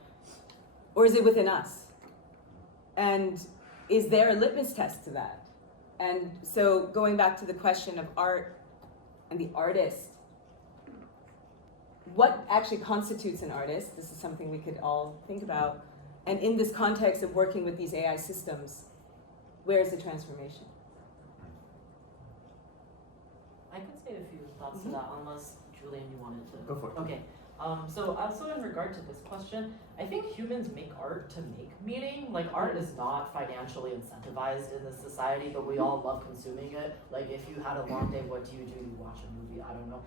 is it within us? And is there a litmus test to that? And so going back to the question of art and the artist, what actually constitutes an artist? This is something we could all think about. And in this context of working with these AI systems, where is the transformation? I can say a few thoughts to that, unless Julian, you wanted to. Go for it. Okay. So also in regard to this question, I think humans make art to make meaning. Like, art is not financially incentivized in this society, but we all love consuming it. Like, if you had a long day, what do? You watch a movie, I don't know.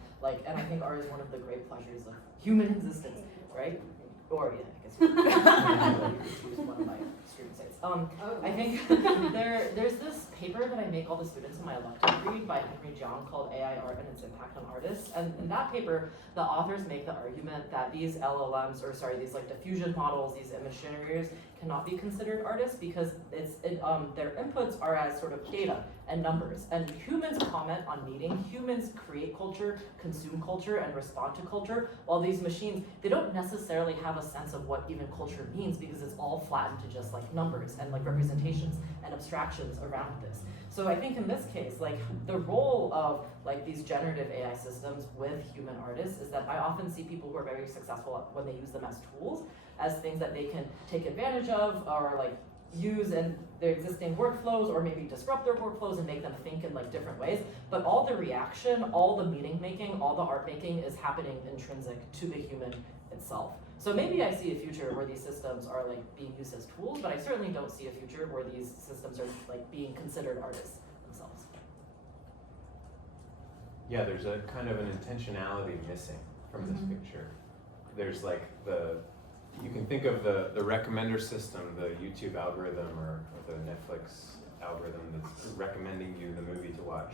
And I think art is one of the great pleasures of human existence, right? Or, yeah, I guess it's one of my streaming sites. I think there's this paper that I make all the students in my elective read by Henry Jiang called AI Art and Its Impact on Artists. And in that paper, the authors make the argument that these LLMs, these diffusion models, these image generators, cannot be considered artists because their inputs are as sort of data and numbers. And humans comment on meaning, humans create culture, consume culture, and respond to culture, while these machines, they don't necessarily have a sense of what even culture means because it's all flattened to just numbers and representations and abstractions around this. So I think in this case, the role of these generative AI systems with human artists is that I often see people who are very successful when they use them as tools, as things that they can take advantage of or use in their existing workflows or maybe disrupt their workflows and make them think in different ways. But all the reaction, all the meaning making, all the art making is happening intrinsic to the human itself. So maybe I see a future where these systems are being used as tools, but I certainly don't see a future where these systems are being considered artists themselves. Yeah, there's a kind of an intentionality missing from this picture. There's you can think of the recommender system, the YouTube algorithm or the Netflix algorithm that's recommending you the movie to watch,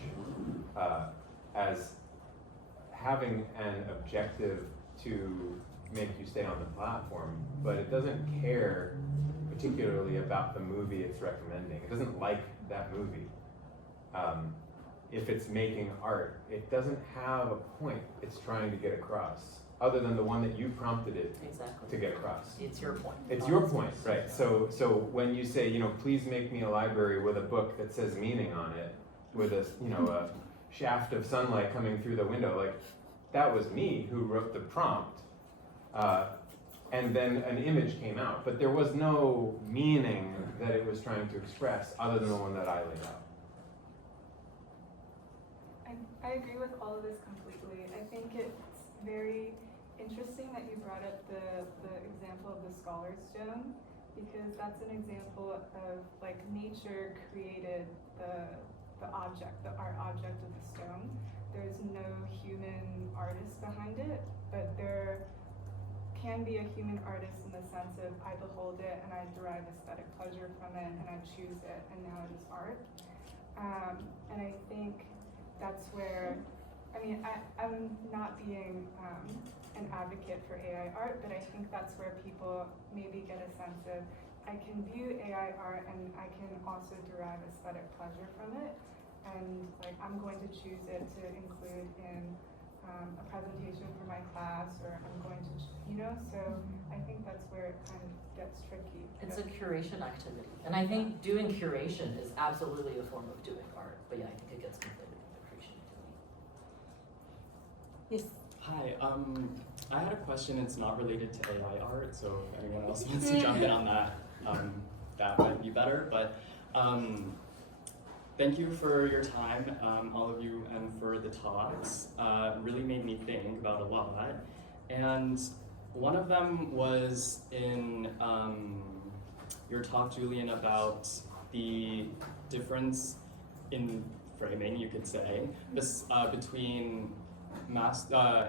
as having an objective to make you stay on the platform, but it doesn't care particularly about the movie it's recommending. It doesn't like that movie. If it's making art, it doesn't have a point it's trying to get across. other than the one that you prompted it Exactly. to get across. It's your point. It's your point, right? So when you say, please make me a library with a book that says meaning on it, with a shaft of sunlight coming through the window, like that was me who wrote the prompt, and then an image came out, but there was no meaning that it was trying to express other than the one that I laid out. I agree with all of this completely. I think it's very interesting that you brought up the example of the scholar's stone, because that's an example of like nature created the object, the art object of the stone. There's no human artist behind it, but there can be a human artist in the sense of I behold it and I derive aesthetic pleasure from it and I choose it and now it is art. And I think that's where, I'm not being an advocate for AI art, but I think that's where people maybe get a sense of, I can view AI art and I can also derive aesthetic pleasure from it. And like, I'm going to choose it to include in a presentation for my class, or I'm going to, so I think that's where it kind of gets tricky. It's a curation activity. And I think doing curation is absolutely a form of doing art. But yeah, I think it gets conflated with the creation activity. Yes. Hi, I had a question. It's not related to AI art, so if anyone else wants to jump in on that, that might be better. But thank you for your time, all of you, and for the talks. Really made me think about a lot. And one of them was in your talk, Julian, about the difference in framing, you could say, between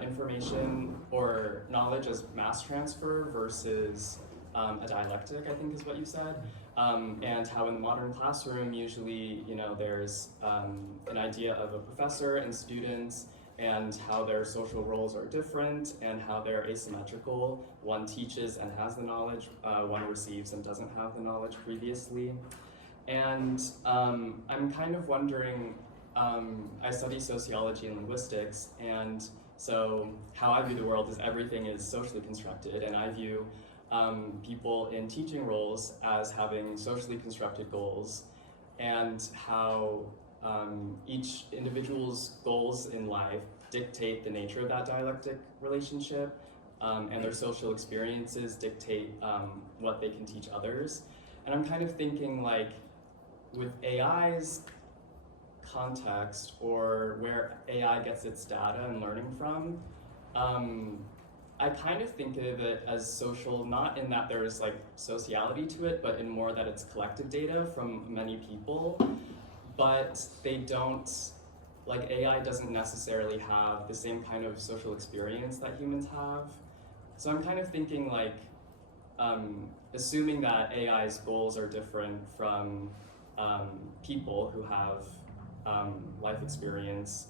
information or knowledge as mass transfer versus a dialectic, I think is what you said. And how in the modern classroom, usually, there's an idea of a professor and students, and how their social roles are different, and how they're asymmetrical. One teaches and has the knowledge, one receives and doesn't have the knowledge previously. And I'm kind of wondering, I study sociology and linguistics, and so how I view the world is everything is socially constructed, and I view people in teaching roles as having socially constructed goals, and how each individual's goals in life dictate the nature of that dialectic relationship, and their social experiences dictate what they can teach others. And I'm kind of thinking, like, with AI's context, or where AI gets its data and learning from, I kind of think of it as social, not in that there's like sociality to it, but in more that it's collective data from many people. But they don't, like AI doesn't necessarily have the same kind of social experience that humans have. So I'm kind of thinking like, assuming that AI's goals are different from people who have life experience,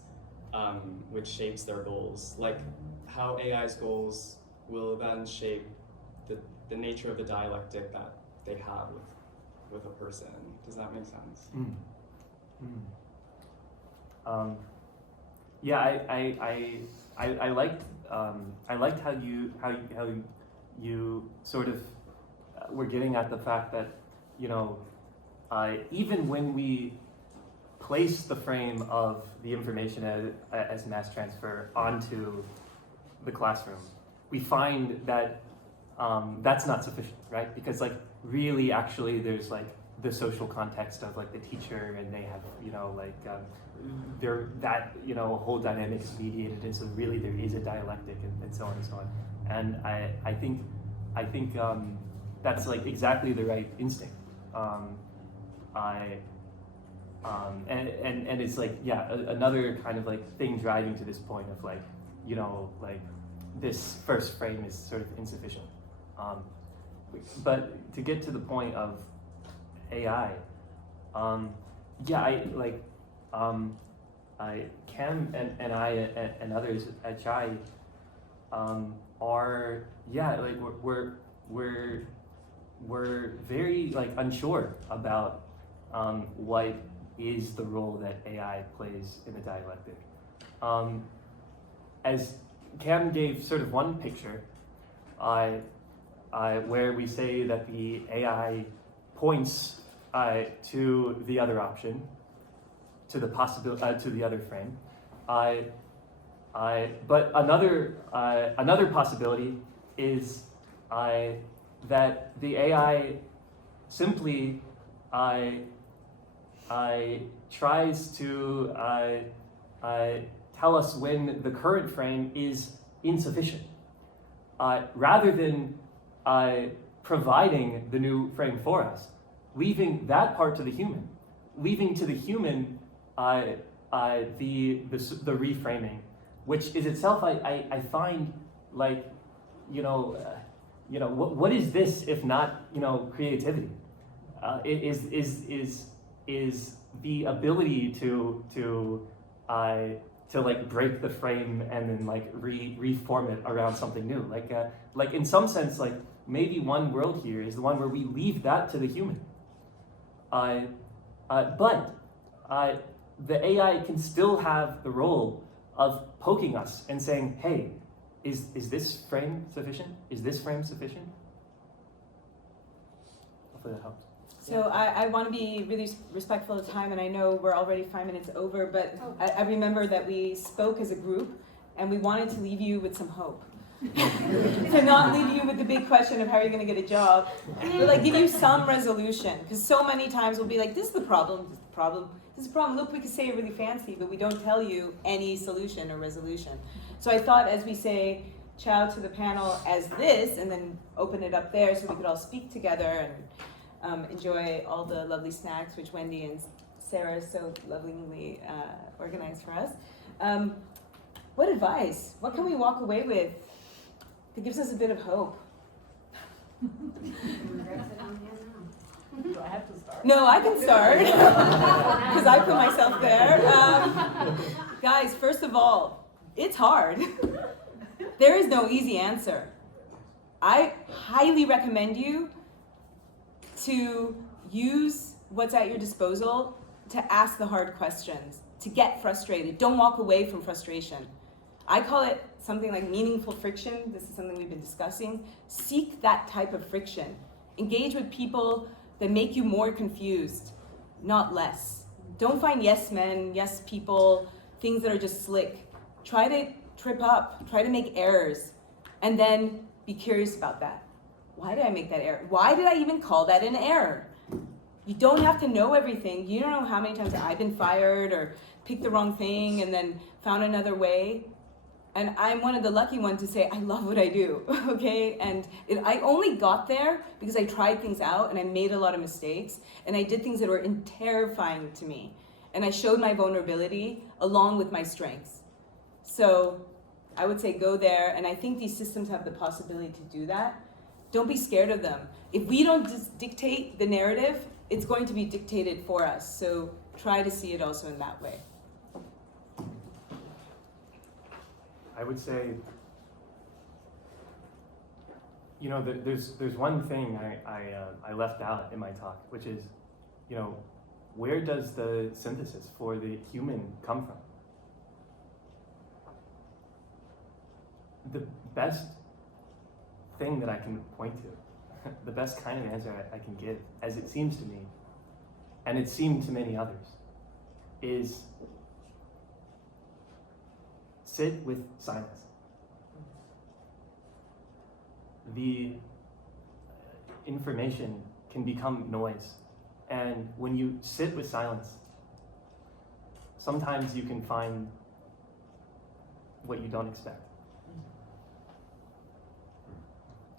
which shapes their goals, like how AI's goals will then shape the nature of the dialectic that they have with a person. Does that make sense? Yeah, I liked how you sort of were getting at the fact that even when we place the frame of the information as mass transfer onto the classroom, we find that that's not sufficient, right? Because like really, actually, there's like the social context of like the teacher, and they have that whole dynamic is mediated, and so really there is a dialectic, and so on and so on. And I think that's like exactly the right instinct. And it's like, yeah, another kind of like thing driving to this point of like, like this first frame is sort of insufficient. But to get to the point of AI, Cam and I and others at Chai are, like we're very like unsure about what is the role that AI plays in the dialectic. As Cam gave sort of one picture where we say that the AI points to the other option, to the to the other frame. But another possibility is that the AI simply tries to tell us when the current frame is insufficient, rather than providing the new frame for us, leaving that part to the human, leaving to the human the reframing, which is itself I find like what is this if not creativity? It is the ability to like break the frame and then like reform it around something new. Like in some sense, like maybe one world here is the one where we leave that to the human. But the AI can still have the role of poking us and saying, hey, is this frame sufficient? Is this frame sufficient? Hopefully that helps. So I want to be really respectful of time, and I know we're already 5 minutes over, but I remember that we spoke as a group, and we wanted to leave you with some hope. To not leave you with the big question of how you're going to get a job, but like give you some resolution. Because so many times we'll be like, this is the problem, this is the problem, this is the problem. Look, we can say it really fancy, but we don't tell you any solution or resolution. So I thought as we say ciao to the panel as this, and then open it up there so we could all speak together and enjoy all the lovely snacks which Wendy and Sarah so lovingly organized for us. What advice? What can we walk away with that gives us a bit of hope? Do I have to start? No, I can start because I put myself there. Guys, first of all, it's hard. There is no easy answer. I highly recommend you to use what's at your disposal to ask the hard questions, to get frustrated. Don't walk away from frustration. I call it something like meaningful friction. This is something we've been discussing. Seek that type of friction. Engage with people that make you more confused, not less. Don't find yes men, yes people, things that are just slick. Try to trip up, try to make errors, and then be curious about that. Why did I make that error? Why did I even call that an error? You don't have to know everything. You don't know how many times I've been fired or picked the wrong thing and then found another way. And I'm one of the lucky ones to say, I love what I do, okay? And I only got there because I tried things out and I made a lot of mistakes and I did things that were terrifying to me. And I showed my vulnerability along with my strengths. So I would say go there, and I think these systems have the possibility to do that. Don't be scared of them. If we don't just dictate the narrative, it's going to be dictated for us. So try to see it also in that way. I would say, there's one thing I left out in my talk, which is, where does the synthesis for the human come from? The best thing that I can point to, the best kind of answer I can give, as it seems to me, and it seemed to many others, is sit with silence. The information can become noise, and when you sit with silence, sometimes you can find what you don't expect.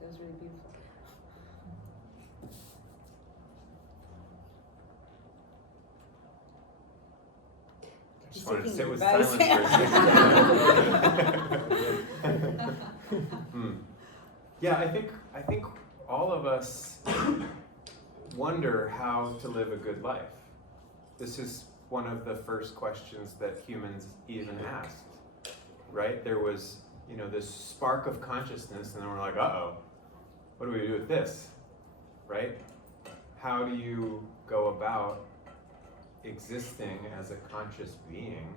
That was really beautiful. I just wanted to sit with advice. silence for a second. Yeah, I think all of us wonder how to live a good life. This is one of the first questions that humans even asked, right? There was, this spark of consciousness, and then we're like, uh-oh, what do we do with this, right? How do you go about existing as a conscious being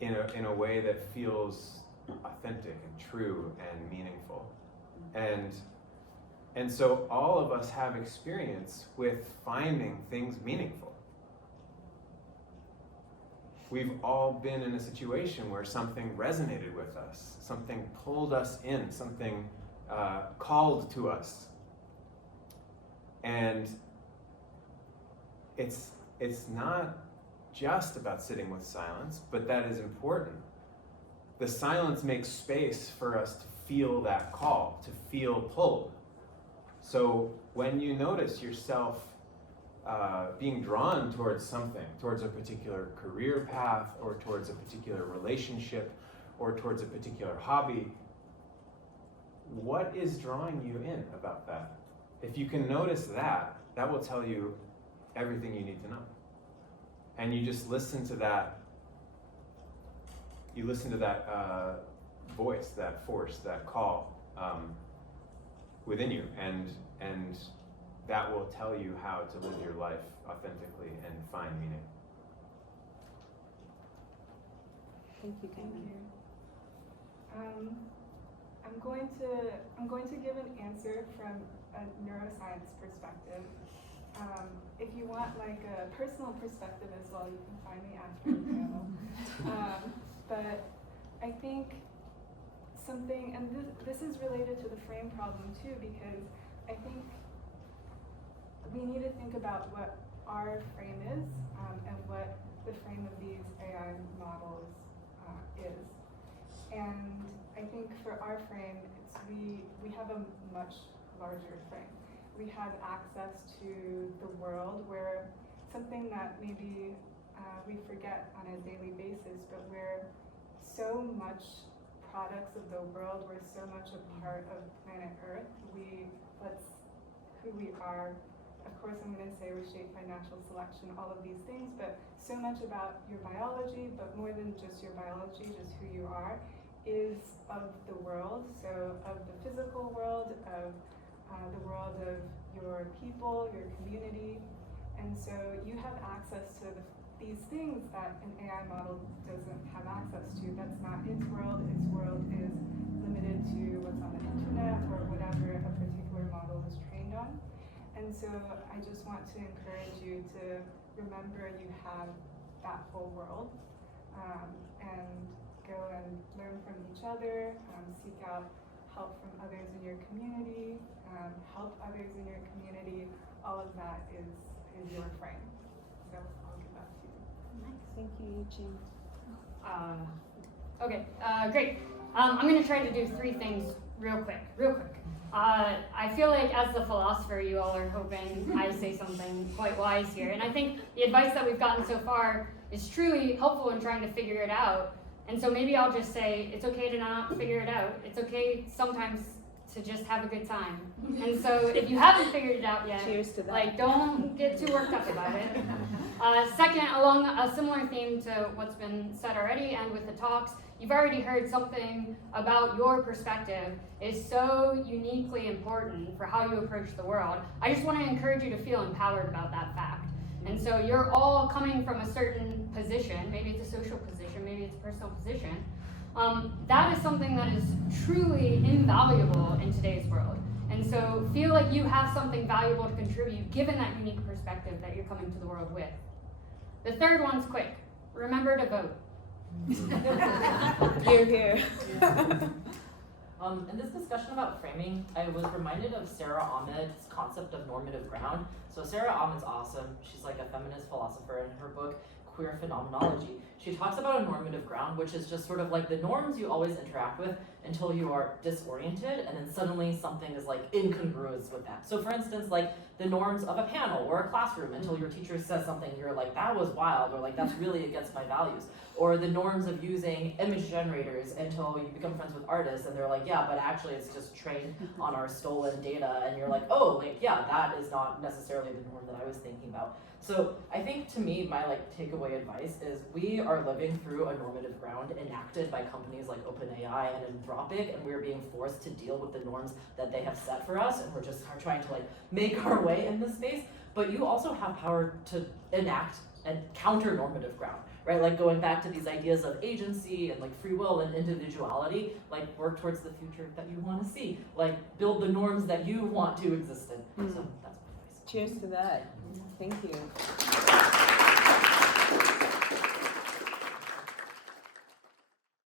in a way that feels authentic and true and meaningful. And so all of us have experience with finding things meaningful. We've all been in a situation where something resonated with us, something pulled us in, something called to us. And it's not just about sitting with silence, but that is important. The silence makes space for us to feel that call, to feel pulled. So when you notice yourself being drawn towards something, towards a particular career path, or towards a particular relationship, or towards a particular hobby, what is drawing you in about that? If you can notice that, that will tell you everything you need to know. And you just listen to that, voice, that force, that call within you, and that will tell you how to live your life authentically and find meaning. Thank you, Thank Kayla. you. I'm going to give an answer from a neuroscience perspective. If you want like a personal perspective as well, you can find me after the panel. But I think something, and this is related to the frame problem too, because I think we need to think about what our frame is and what the frame of these AI models is. And I think for our frame, we have a much larger frame. We have access to the world, where something that maybe we forget on a daily basis, but we're so much products of the world, we're so much a part of planet Earth. That's who we are. Of course, I'm going to say we're shaped by natural selection, all of these things, but so much about your biology, but more than just your biology, just who you are, is of the world. So of the physical world, of the world of your people, your community. And so you have access to these things that an AI model doesn't have access to. That's not its world. Its world is limited to what's on the internet or whatever a particular model is trained on. And so I just want to encourage you to remember you have that whole world, and go and learn from each other, seek out help from others in your community, help others in your community. All of that is your frame. So I'll give that to you. Nice. Thank you, Yuqing. Okay, great. I'm going to try to do 3 things real quick. I feel like as the philosopher, you all are hoping I say something quite wise here. And I think the advice that we've gotten so far is truly helpful in trying to figure it out. And so maybe I'll just say, it's okay to not figure it out. It's okay sometimes to just have a good time. And so if you haven't figured it out yet, Cheers to that. like, don't get too worked up about it. Second, along a similar theme to what's been said already and with the talks, you've already heard something about your perspective is so uniquely important for how you approach the world. I just want to encourage you to feel empowered about that fact. And so you're all coming from a certain position, maybe it's a social position, maybe it's a personal position. That is something that is truly invaluable in today's world. And so feel like you have something valuable to contribute given that unique perspective that you're coming to the world with. The third one's quick. Remember to vote. Here. In this discussion about framing, I was reminded of Sarah Ahmed's concept of normative ground. So Sarah Ahmed's awesome. She's like a feminist philosopher. In her book, Queer Phenomenology, she talks about a normative ground, which is just sort of like the norms you always interact with until you are disoriented, and then suddenly something is like incongruous with that. So for instance, like the norms of a panel or a classroom until your teacher says something, you're like, that was wild, or like, that's really against my values. Or the norms of using image generators until you become friends with artists and they're like, yeah, but actually it's just trained on our stolen data, and you're like, oh, like, yeah, that is not necessarily the norm that I was thinking about. So I think to me, my like takeaway advice is we are living through a normative ground enacted by companies like OpenAI and Anthropic, and we're being forced to deal with the norms that they have set for us, and we're just trying to like make our way in this space. But you also have power to enact and counter normative ground, right? Like going back to these ideas of agency and like free will and individuality, like work towards the future that you want to see, like build the norms that you want to exist in. So that's my advice. Cheers to that. Thank you.